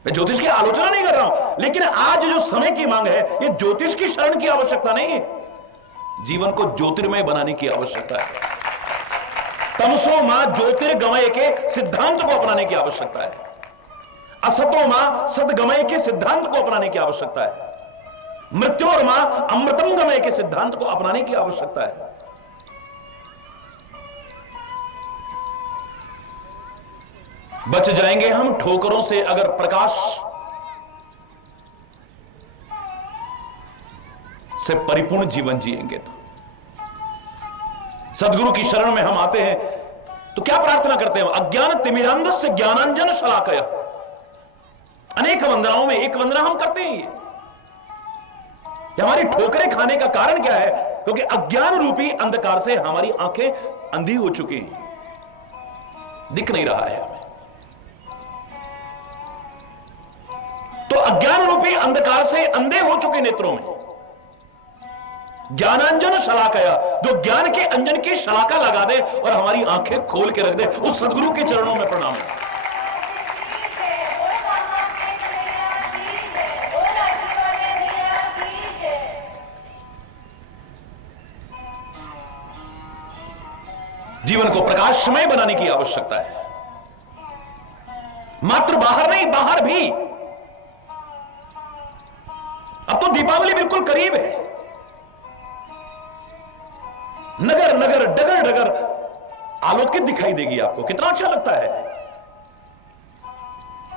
मैं ज्योतिष की आलोचना नहीं कर रहा हूं, लेकिन आज जो समय की मांग है, ये ज्योतिष की शरण की आवश्यकता नहीं है, जीवन को ज्योतिर्मय बनाने की आवश्यकता है। तमसो मां ज्योतिर्गमय के सिद्धांत को अपनाने की आवश्यकता है। असतो मां सदगमय के सिद्धांत को अपनाने की आवश्यकता है। मृत्यु और मां अमृतम गमय के सिद्धांत को अपनाने की आवश्यकता है। बच जाएंगे हम ठोकरों से अगर प्रकाश से परिपूर्ण जीवन जिएंगे तो। सदगुरु की शरण में हम आते हैं तो क्या प्रार्थना करते हैं? अज्ञान तिमिरांधस्य ज्ञानांजन शलाकया। अनेक वंदनाओं में एक वंदना हम करते हैं। ये हमारी ठोकरें खाने का कारण क्या है? क्योंकि अज्ञान रूपी अंधकार से हमारी आंखें अंधी हो चुकी हैं, दिख नहीं रहा है हमें। तो अज्ञान रूपी अंधकार से अंधे हो चुके नेत्रों में ज्ञानांजन शलाकया, जो ज्ञान के अंजन की शलाका लगा दे और हमारी आंखें खोल के रख दे, उस सदगुरु के चरणों में प्रणाम है। जीवन को प्रकाशमय बनाने की आवश्यकता है। मात्र बाहर नहीं, बाहर भी। अब तो दीपावली बिल्कुल करीब है। नगर नगर डगर डगर आलोकित दिखाई देगी आपको। कितना अच्छा लगता है,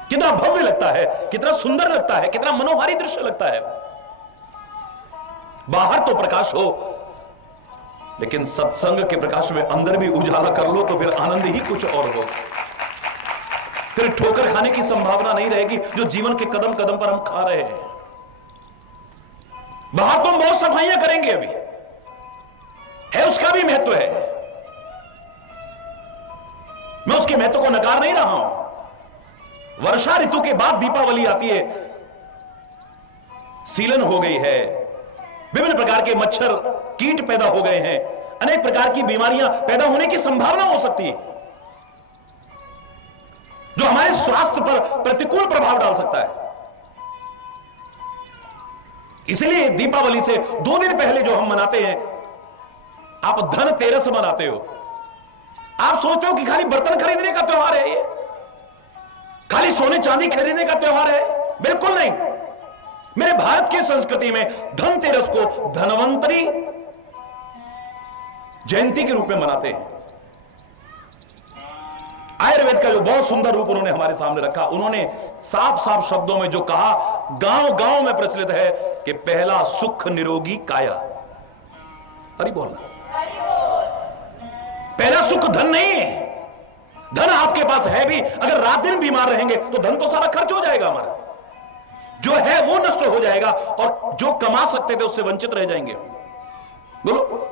कितना भव्य लगता है, कितना सुंदर लगता है, कितना मनोहारी दृश्य लगता है। बाहर तो प्रकाश हो, लेकिन सत्संग के प्रकाश में अंदर भी उजाला कर लो तो फिर आनंद ही कुछ और हो। फिर ठोकर खाने की संभावना नहीं रहेगी जो जीवन के कदम कदम पर हम खा रहे हैं। बाहर तो हम बहुत सफाइयां करेंगे, अभी है, उसका भी महत्व है। मैं उसके महत्व को नकार नहीं रहा हूं। वर्षा ऋतु के बाद दीपावली आती है, सीलन हो गई है, विभिन्न प्रकार के मच्छर कीट पैदा हो गए हैं, अनेक प्रकार की बीमारियां पैदा होने की संभावना हो सकती है, जो हमारे स्वास्थ्य पर प्रतिकूल प्रभाव डाल सकता है। इसलिए दीपावली से 2 दिन पहले जो हम मनाते हैं, आप धनतेरस मनाते हो। आप सोचते हो कि खाली बर्तन खरीदने का त्योहार है, ये खाली सोने चांदी खरीदने का त्योहार है। बिल्कुल नहीं। मेरे भारत की संस्कृति में धनतेरस को धनवंतरी जयंती के रूप में मनाते हैं। आयुर्वेद का जो बहुत सुंदर रूप उन्होंने हमारे सामने रखा, उन्होंने साफ साफ शब्दों में जो कहा, गांव गांव में प्रचलित है कि पहला सुख निरोगी काया। हरि बोल। पहला सुख धन नहीं है। धन आपके पास है भी, अगर रात दिन बीमार रहेंगे तो धन तो सारा खर्च हो जाएगा हमारा, जो है वो नष्ट हो जाएगा, और जो कमा सकते थे उससे वंचित रह जाएंगे। बोलो।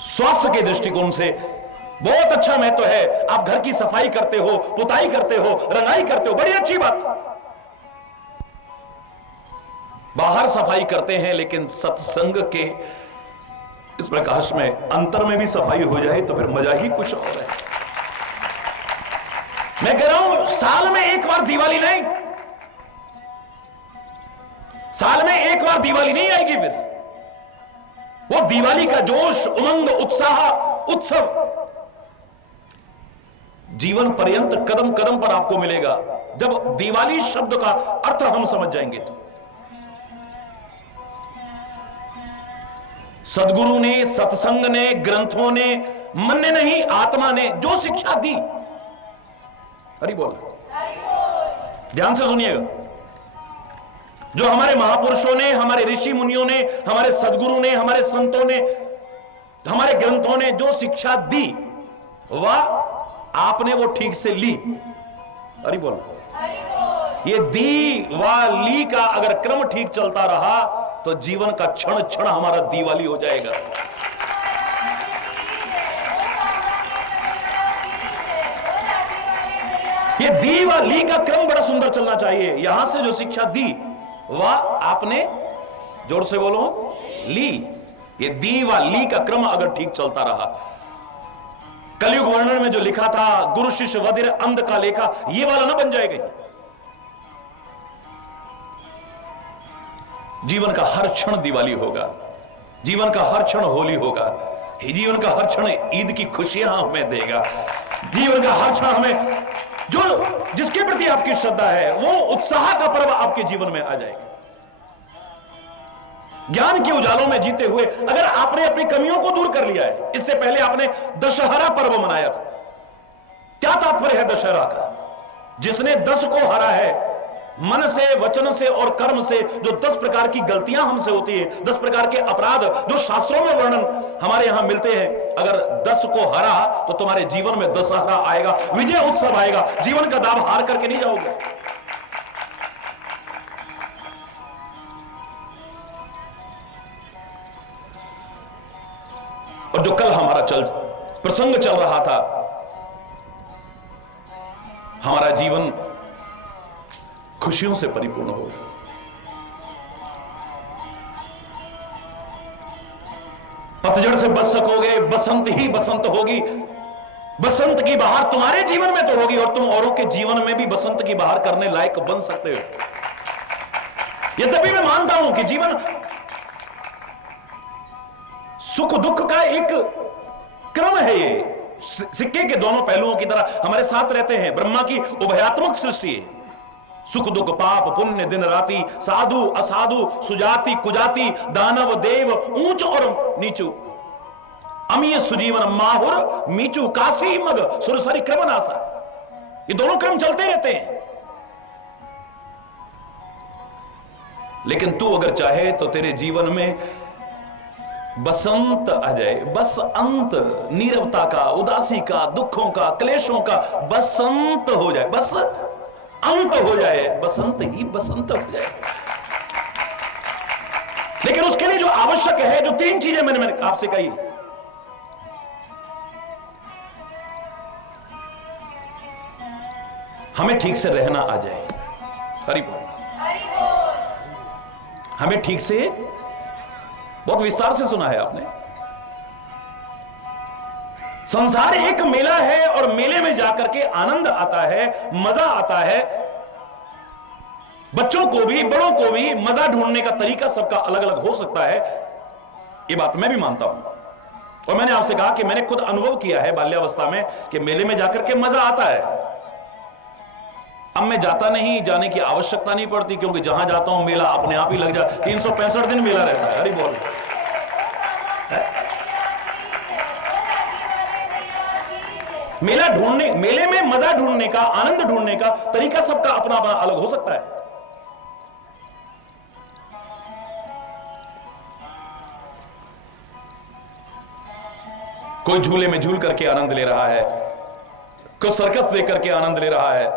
स्वास्थ्य के दृष्टिकोण से बहुत अच्छा महत्व है। आप घर की सफाई करते हो, पुताई करते हो, रंगाई करते हो, बड़ी अच्छी बात। बाहर सफाई करते हैं, लेकिन सत्संग के इस प्रकाश में अंतर में भी सफाई हो जाए तो फिर मजा ही कुछ और है। मैं कह रहा हूं, साल में एक बार दिवाली नहीं, साल में एक बार दिवाली नहीं आएगी, फिर वो दिवाली का जोश, उमंग, उत्साह, उत्सव जीवन पर्यंत कदम कदम पर आपको मिलेगा, जब दिवाली शब्द का अर्थ हम समझ जाएंगे तो। सदगुरु ने, सत्संग ने, ग्रंथों ने, मन ने नहीं, आत्मा ने जो शिक्षा दी, हरि बोल, ध्यान से सुनिएगा, जो हमारे महापुरुषों ने, हमारे ऋषि मुनियों ने, हमारे सदगुरु ने, हमारे संतों ने, हमारे ग्रंथों ने जो शिक्षा दी, वह आपने वो ठीक से ली। हरि बोल। ये दी व ली का अगर क्रम ठीक चलता रहा तो जीवन का क्षण क्षण हमारा दिवाली हो जाएगा। ये दी व ली का क्रम बड़ा सुंदर चलना चाहिए। यहां से जो शिक्षा दी वह आपने, जोर से बोलो, ली। ये दी व ली का क्रम अगर ठीक चलता रहा, कलयुग वर्णन में जो लिखा था गुरु शिष्य वधिर अंध का लेखा, ये वाला ना बन जाएगा। जीवन का हर क्षण दिवाली होगा, जीवन का हर क्षण होली होगा, जीवन का हर क्षण ईद की खुशियां हमें देगा, जीवन का हर क्षण हमें जो जिसके प्रति आपकी श्रद्धा है वो उत्साह का पर्व आपके जीवन में आ जाएगा। ज्ञान के उजालों में जीते हुए अगर आपने अपनी कमियों को दूर कर लिया है, इससे पहले आपने दशहरा पर्व मनाया था, क्या तात्पर्य है दशहरा का? जिसने 10 को हरा है, मन से, वचन से और कर्म से, जो 10 प्रकार की गलतियां हमसे होती है, 10 प्रकार के अपराध जो शास्त्रों में वर्णन हमारे यहां मिलते हैं, अगर 10 को हरा तो तुम्हारे जीवन में दशहरा आएगा, विजय उत्सव आएगा, जीवन का दाव हार करके नहीं जाओगे। और जो कल हमारा प्रसंग चल रहा था, हमारा जीवन खुशियों से परिपूर्ण होगा। पतझड़ से बच सकोगे, बसंत ही बसंत होगी। बसंत की बहार तुम्हारे जीवन में तो होगी और तुम औरों के जीवन में भी बसंत की बहार करने लायक बन सकते हो। यद्यपि मैं मानता हूं कि जीवन सुख दुख का एक क्रम है, ये सिक्के के दोनों पहलुओं की तरह हमारे साथ रहते हैं। ब्रह्मा की उभयात्मक सृष्टि है, सुख दुख पाप पुण्य दिन राति, साधु असाधु, सुजाति कुजाति, दानव देव, ऊंच और नीचू, अमीय सुजीवन माहुर मीचू, काशी मग सुरसरी क्रम नासा, ये दोनों क्रम चलते रहते हैं। लेकिन तू अगर चाहे तो तेरे जीवन में बसंत आ जाए, बस अंत, नीरवता का, उदासी का, दुखों का, क्लेशों का बसंत हो जाए, बस अंत हो जाए, बसंत ही बसंत हो जाए। लेकिन उसके लिए जो आवश्यक है, जो 3 चीजें मैंने आपसे कही, हमें ठीक से रहना आ जाए। हरि बोल। हमें ठीक से, बहुत विस्तार से सुना है आपने, संसार एक मेला है और मेले में जाकर के आनंद आता है, मजा आता है। बच्चों को भी बड़ों को भी मजा ढूंढने का तरीका सबका अलग अलग हो सकता है, ये बात मैं भी मानता हूं। और मैंने आपसे कहा कि मैंने खुद अनुभव किया है बाल्यावस्था में कि मेले में जाकर के मजा आता है। अब मैं जाता नहीं, जाने की आवश्यकता नहीं पड़ती, क्योंकि जहां जाता हूं मेला अपने आप ही लग जाता है। 365 दिन मेला रहता है। अरे बोल, मेला ढूंढने, मेले में मजा ढूंढने का, आनंद ढूंढने का तरीका सबका अपना अपना अलग हो सकता है। कोई झूले में झूल करके आनंद ले रहा है, कोई सर्कस देख करके आनंद ले रहा है,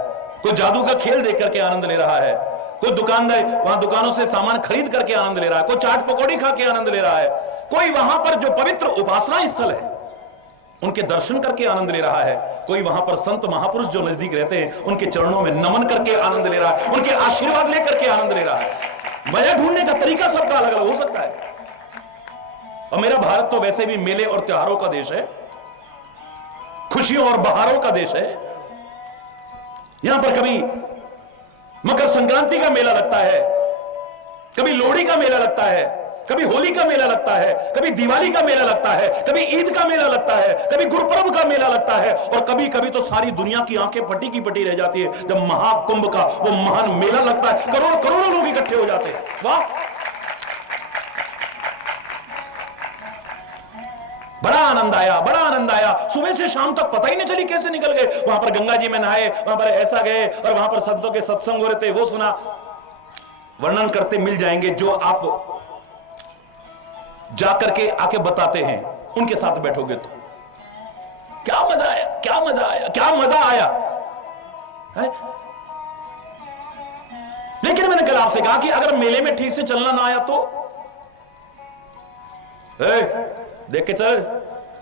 कोई जादू का खेल देख करके आनंद ले रहा है, कोई दुकानदार वहां दुकानों से सामान खरीद करके आनंद ले रहा है, कोई चाट पकौड़ी खा के आनंद ले रहा है, कोई वहां पर जो पवित्र उपासना स्थल है उनके दर्शन करके आनंद ले रहा है, कोई वहां पर संत महापुरुष जो नजदीक रहते हैं उनके चरणों में नमन करके आनंद ले रहा है, उनके आशीर्वाद लेकर के आनंद ले रहा है। मजा ढूंढने का तरीका सबका अलग अलग हो सकता है। और मेरा भारत तो वैसे भी मेले और त्योहारों का देश है, खुशियों और बहारों का देश है। यहां पर कभी मकर संक्रांति का मेला लगता है, कभी लोहड़ी का मेला लगता है, कभी होली का मेला लगता है, कभी दिवाली का मेला लगता है, कभी ईद का मेला लगता है, कभी गुरुपर्व का मेला लगता है, और कभी कभी तो सारी दुनिया की आंखें फटी की फटी रह जाती है जब महाकुंभ का वो महान मेला लगता है। करोड़ों करोड़ों लोग इकट्ठे हो जाते हैं। वाह, बड़ा आनंद आया, बड़ा आनंद आया। सुबह से शाम तक पता ही नहीं चली कैसे निकल गए। वहां पर गंगा जी में नहाए, वहां पर ऐसा गए, और वहां पर संतों के सत्संग हो रहे थे, वो सुना। वर्णन करते मिल जाएंगे, जो आप जाकर के आके बताते हैं, उनके साथ बैठोगे तो क्या मजा आया, क्या मजा आया, क्या मजा आया है? लेकिन मैंने कल आपसे कहा कि अगर मेले में ठीक से चलना ना आया तो देख के चल,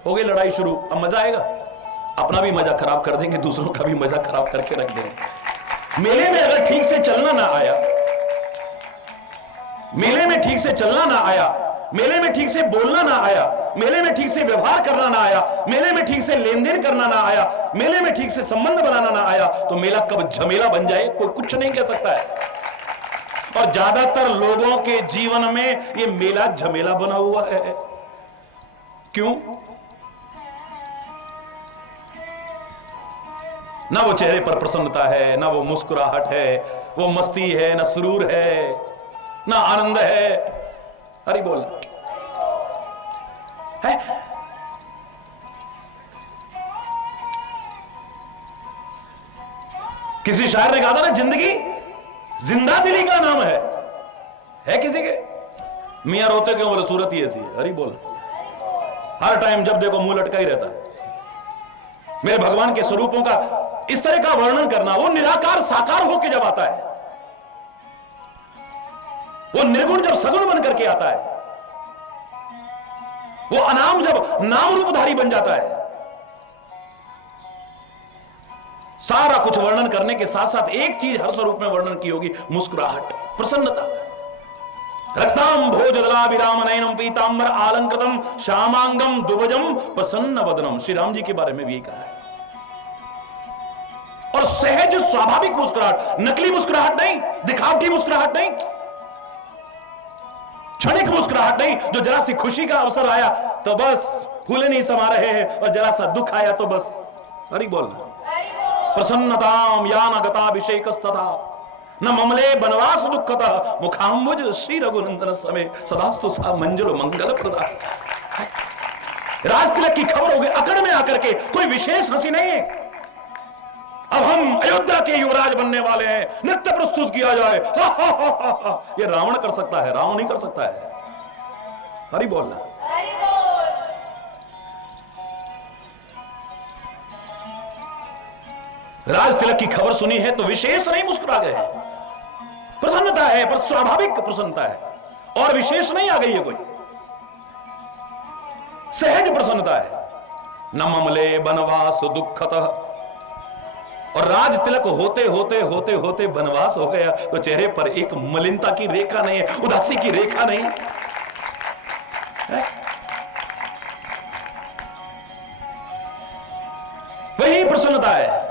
हो गई लड़ाई शुरू, अब मजा आएगा। अपना भी मजा खराब कर देंगे, दूसरों का भी मजा खराब करके रख देंगे। मेले में अगर ठीक से चलना ना आया, मेले में ठीक से चलना ना आया, मेले में ठीक से बोलना ना आया, मेले में ठीक से व्यवहार करना ना आया, मेले में ठीक से लेन देन करना ना आया, मेले में ठीक से संबंध बनाना ना आया, तो मेला कब झमेला बन जाए कोई कुछ नहीं कह सकता है। और ज्यादातर लोगों के जीवन में ये मेला झमेला बना हुआ है। क्यों? ना वो चेहरे पर प्रसन्नता है, ना वो मुस्कुराहट है, वो मस्ती है, ना सुरूर है, ना आनंद है। हरि बोल है। किसी शायर ने कहा था ना, जिंदगी जिंदा दिली का नाम है किसी के? मियां रोते क्यों? बोले सूरत ही ऐसी है। हरि बोल। हर टाइम जब देखो मुंह लटका ही रहता है। मेरे भगवान के स्वरूपों का इस तरह का वर्णन करना, वो निराकार साकार होके जब आता है, वो निर्गुण जब सगुण बन करके आता है, वो अनाम जब नाम रूपधारी बन जाता है, सारा कुछ वर्णन करने के साथ साथ एक चीज हर स्वरूप में वर्णन की होगी, मुस्कुराहट, प्रसन्नता। रक्ताम भोजदला विराम नयनम पीतांबर आलंकृतम श्यामांगम दुभजम प्रसन्न वदनम। श्री राम जी के बारे में भी यही कहा है। और सहज स्वाभाविक मुस्कुराहट, नकली मुस्कुराहट नहीं, दिखावटी मुस्कुराहट नहीं, क्षणिक मुस्कुराहट नहीं, जो जरा सी खुशी का अवसर आया तो बस फूले नहीं समा रहे हैं, और जरा सा दुख आया तो बस हरि बोल। प्रसन्नताम यान गताभिषेकस्तथा न ममले बनवास दुःखतः मुखाम्बुज श्री रघुनंदन समय सदास्तु सा मंजल मंगल प्रदा। राज तिलक की खबर हो गई अकड़ में आकर के, कोई विशेष हंसी नहीं है। अब हम अयोध्या के युवराज बनने वाले हैं, नृत्य प्रस्तुत किया जाए, हा, हा, हा, हा, हा। ये रावण कर सकता है, रावण नहीं कर सकता है। हरि बोलना। राज तिलक की खबर सुनी है तो विशेष नहीं मुस्कुरा गए, प्रसन्नता है, पर स्वाभाविक प्रसन्नता है, और विशेष नहीं आ गई है कोई, सहज प्रसन्नता है। न ममले बनवास दुःखतः। और राज तिलक होते होते होते होते बनवास हो गया तो चेहरे पर एक मलिनता की रेखा नहीं है, उदासी की रेखा नहीं है। वही प्रसन्नता है।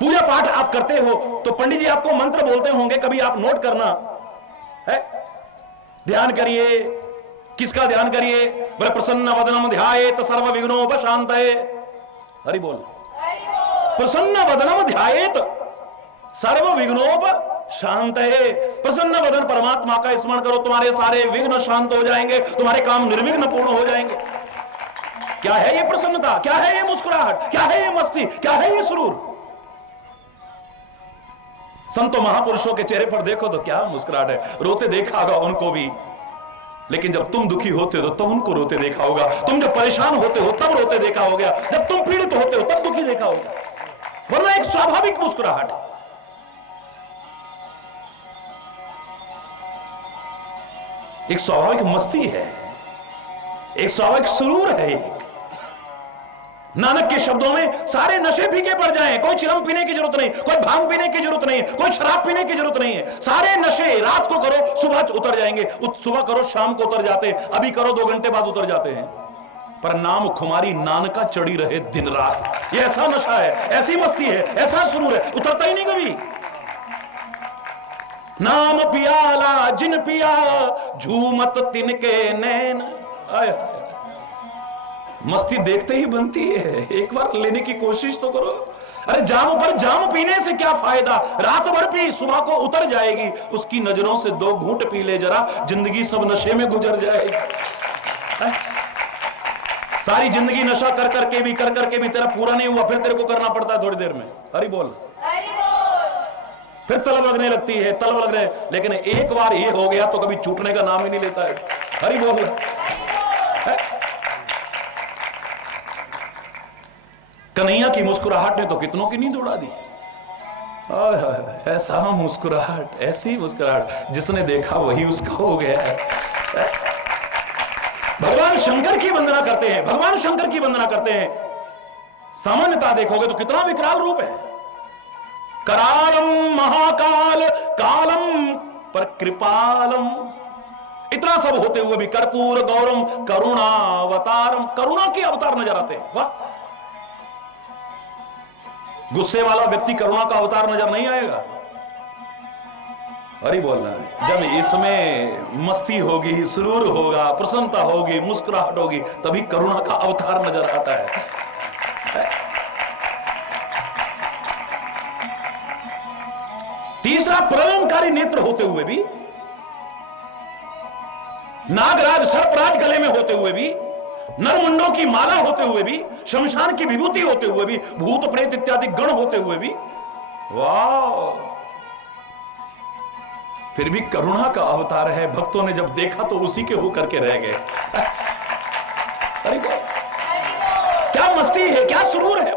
पूजा पाठ आप करते हो तो पंडित जी आपको मंत्र बोलते होंगे, कभी आप नोट करना है, ध्यान करिए। किसका ध्यान करिए? बोले प्रसन्न वदनम ध्यायेत सर्व विघ्नोपशान्तये। हरि बोल। प्रसन्न वदनम ध्यायेत सर्व विघ्नोपशान्तये। प्रसन्न वदन परमात्मा का स्मरण करो, तुम्हारे सारे विघ्न शांत हो जाएंगे, तुम्हारे काम निर्विघ्न पूर्ण हो जाएंगे। क्या है ये प्रसन्नता? क्या है ये मुस्कुराहट? क्या है ये मस्ती? क्या है ये सुरूर? संतों महापुरुषों के चेहरे पर देखो तो क्या मुस्कुराहट है। रोते देखा होगा उनको भी, लेकिन जब तुम दुखी होते हो तब उनको रोते देखा होगा। तुम जब परेशान होते हो तब रोते देखा होगा, जब तुम पीड़ित होते हो तब दुखी देखा होगा। वरना एक स्वाभाविक मुस्कुराहट, एक स्वाभाविक मस्ती है, एक स्वाभाविक सुरूर है। एक नानक के शब्दों में सारे नशे फीके पड़ जाएं, कोई चिलम पीने की जरूरत नहीं, कोई भांग पीने की जरूरत नहीं, कोई शराब पीने की जरूरत नहीं है। सारे नशे रात को करो सुबह उतर जाएंगे, सुबह करो शाम को उतर जाते, अभी करो 2 घंटे बाद उतर जाते हैं। पर नाम खुमारी नानका चढ़ी रहे दिन रात। ये ऐसा नशा है, ऐसी मस्ती है, ऐसा सुरूर है, उतरता ही नहीं कभी। नाम पियाला जिन पिया झूमत तिनके नैन। आया मस्ती देखते ही बनती है, एक बार लेने की कोशिश तो करो। अरे जाम पर जाम पीने से क्या फायदा? रात भर पी, सुबह को उतर जाएगी। उसकी नजरों से 2 घूंट पी ले जरा, जिंदगी सब नशे में गुजर जाएगी। सारी जिंदगी नशा कर करके भी तेरा पूरा नहीं हुआ, फिर तेरे को करना पड़ता है थोड़ी देर में। हरि बोल। फिर तलब लगने लगती है, तलब लग रहे, लेकिन एक बार ये हो गया तो कभी छूटने का नाम ही नहीं लेता है। हरि बोल। कन्हैया की मुस्कुराहट ने तो कितनों की नींद उड़ा दी। ऐसा मुस्कुराहट, ऐसी मुस्कुराहट जिसने देखा वही उसका हो गया है। भगवान शंकर की वंदना करते हैं, भगवान शंकर की वंदना करते हैं। सामान्यता देखोगे तो कितना विकराल रूप है। करालम महाकाल कालम पर कृपालम, इतना सब होते हुए भी कर्पूर गौरम करुणावतारम, करुणा के अवतार नजर आते हैं। वाह, गुस्से वाला व्यक्ति करुणा का अवतार नजर नहीं आएगा। अरे बोलना है, जब इसमें मस्ती होगी, सुरूर होगा, प्रसन्नता होगी, मुस्कुराहट होगी, तभी करुणा का अवतार नजर आता है। तीसरा, प्रलंकारी नेत्र होते हुए भी, नागराज सर्पराज गले में होते हुए भी, नरमुंडों की माला होते हुए भी, शमशान की विभूति होते हुए भी, भूत प्रेत इत्यादि गण होते हुए भी, वाह, फिर भी करुणा का अवतार है। भक्तों ने जब देखा तो उसी के होकर के रह गए। अरे क्या मस्ती है, क्या सुरूर है,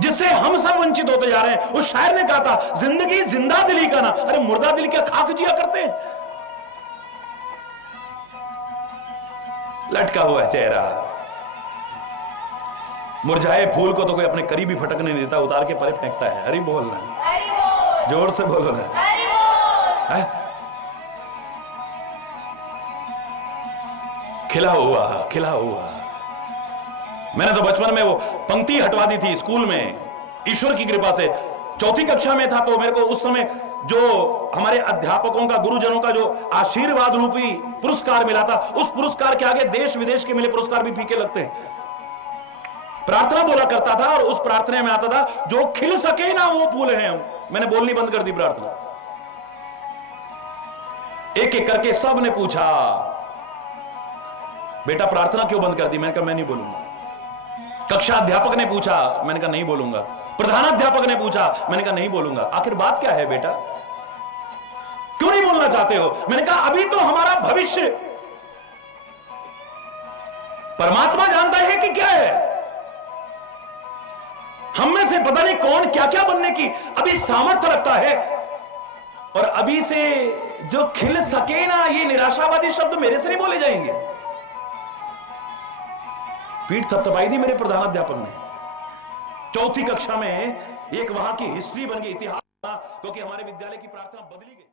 जिससे हम सब वंचित होते जा रहे हैं। उस शायर ने कहा था, जिंदगी जिंदा दिली का ना, अरे मुर्दा दिल क्या खाक जिया करते हैं। लटका हुआ चेहरा, मुरझाए फूल को तो कोई अपने करीबी फटकने नहीं देता, उतार के परे फेंकता है। अरे बोल ना, जोर से बोलो ना। है? खिला हुआ, खिला हुआ। मैंने तो बचपन में वो पंक्ति हटवा दी थी स्कूल में, ईश्वर की कृपा से। चौथी कक्षा में था तो मेरे को उस समय जो हमारे अध्यापकों का, गुरुजनों का जो आशीर्वाद रूपी पुरस्कार मिला था, उस पुरस्कार के आगे देश विदेश के मिले पुरस्कार भी फीके लगते हैं। प्रार्थना बोला करता था और उस प्रार्थना में आता था, जो खिल सके ना वो फूल हैं हम। मैंने बोलनी बंद कर दी प्रार्थना। एक एक करके सब ने पूछा, बेटा प्रार्थना क्यों बंद कर दी? मैंने कहा मैं नहीं बोलूंगा। कक्षा अध्यापक ने पूछा, मैंने कहा नहीं बोलूंगा। प्रधानाध्यापक ने पूछा, मैंने कहा नहीं बोलूंगा। आखिर बात क्या है बेटा, क्यों नहीं बोलना चाहते हो? मैंने कहा अभी तो हमारा भविष्य परमात्मा जानता है कि क्या है। हम में से पता नहीं कौन क्या क्या बनने की अभी सामर्थ्य रखता है, और अभी से जो खिल सके ना, ये निराशावादी शब्द मेरे से नहीं बोले जाएंगे। पीठ थपथपाई थी मेरे प्रधानाध्यापक ने। चौथी कक्षा में एक वहां की हिस्ट्री बन गई, इतिहास, क्योंकि हमारे विद्यालय की प्रार्थना बदली गई।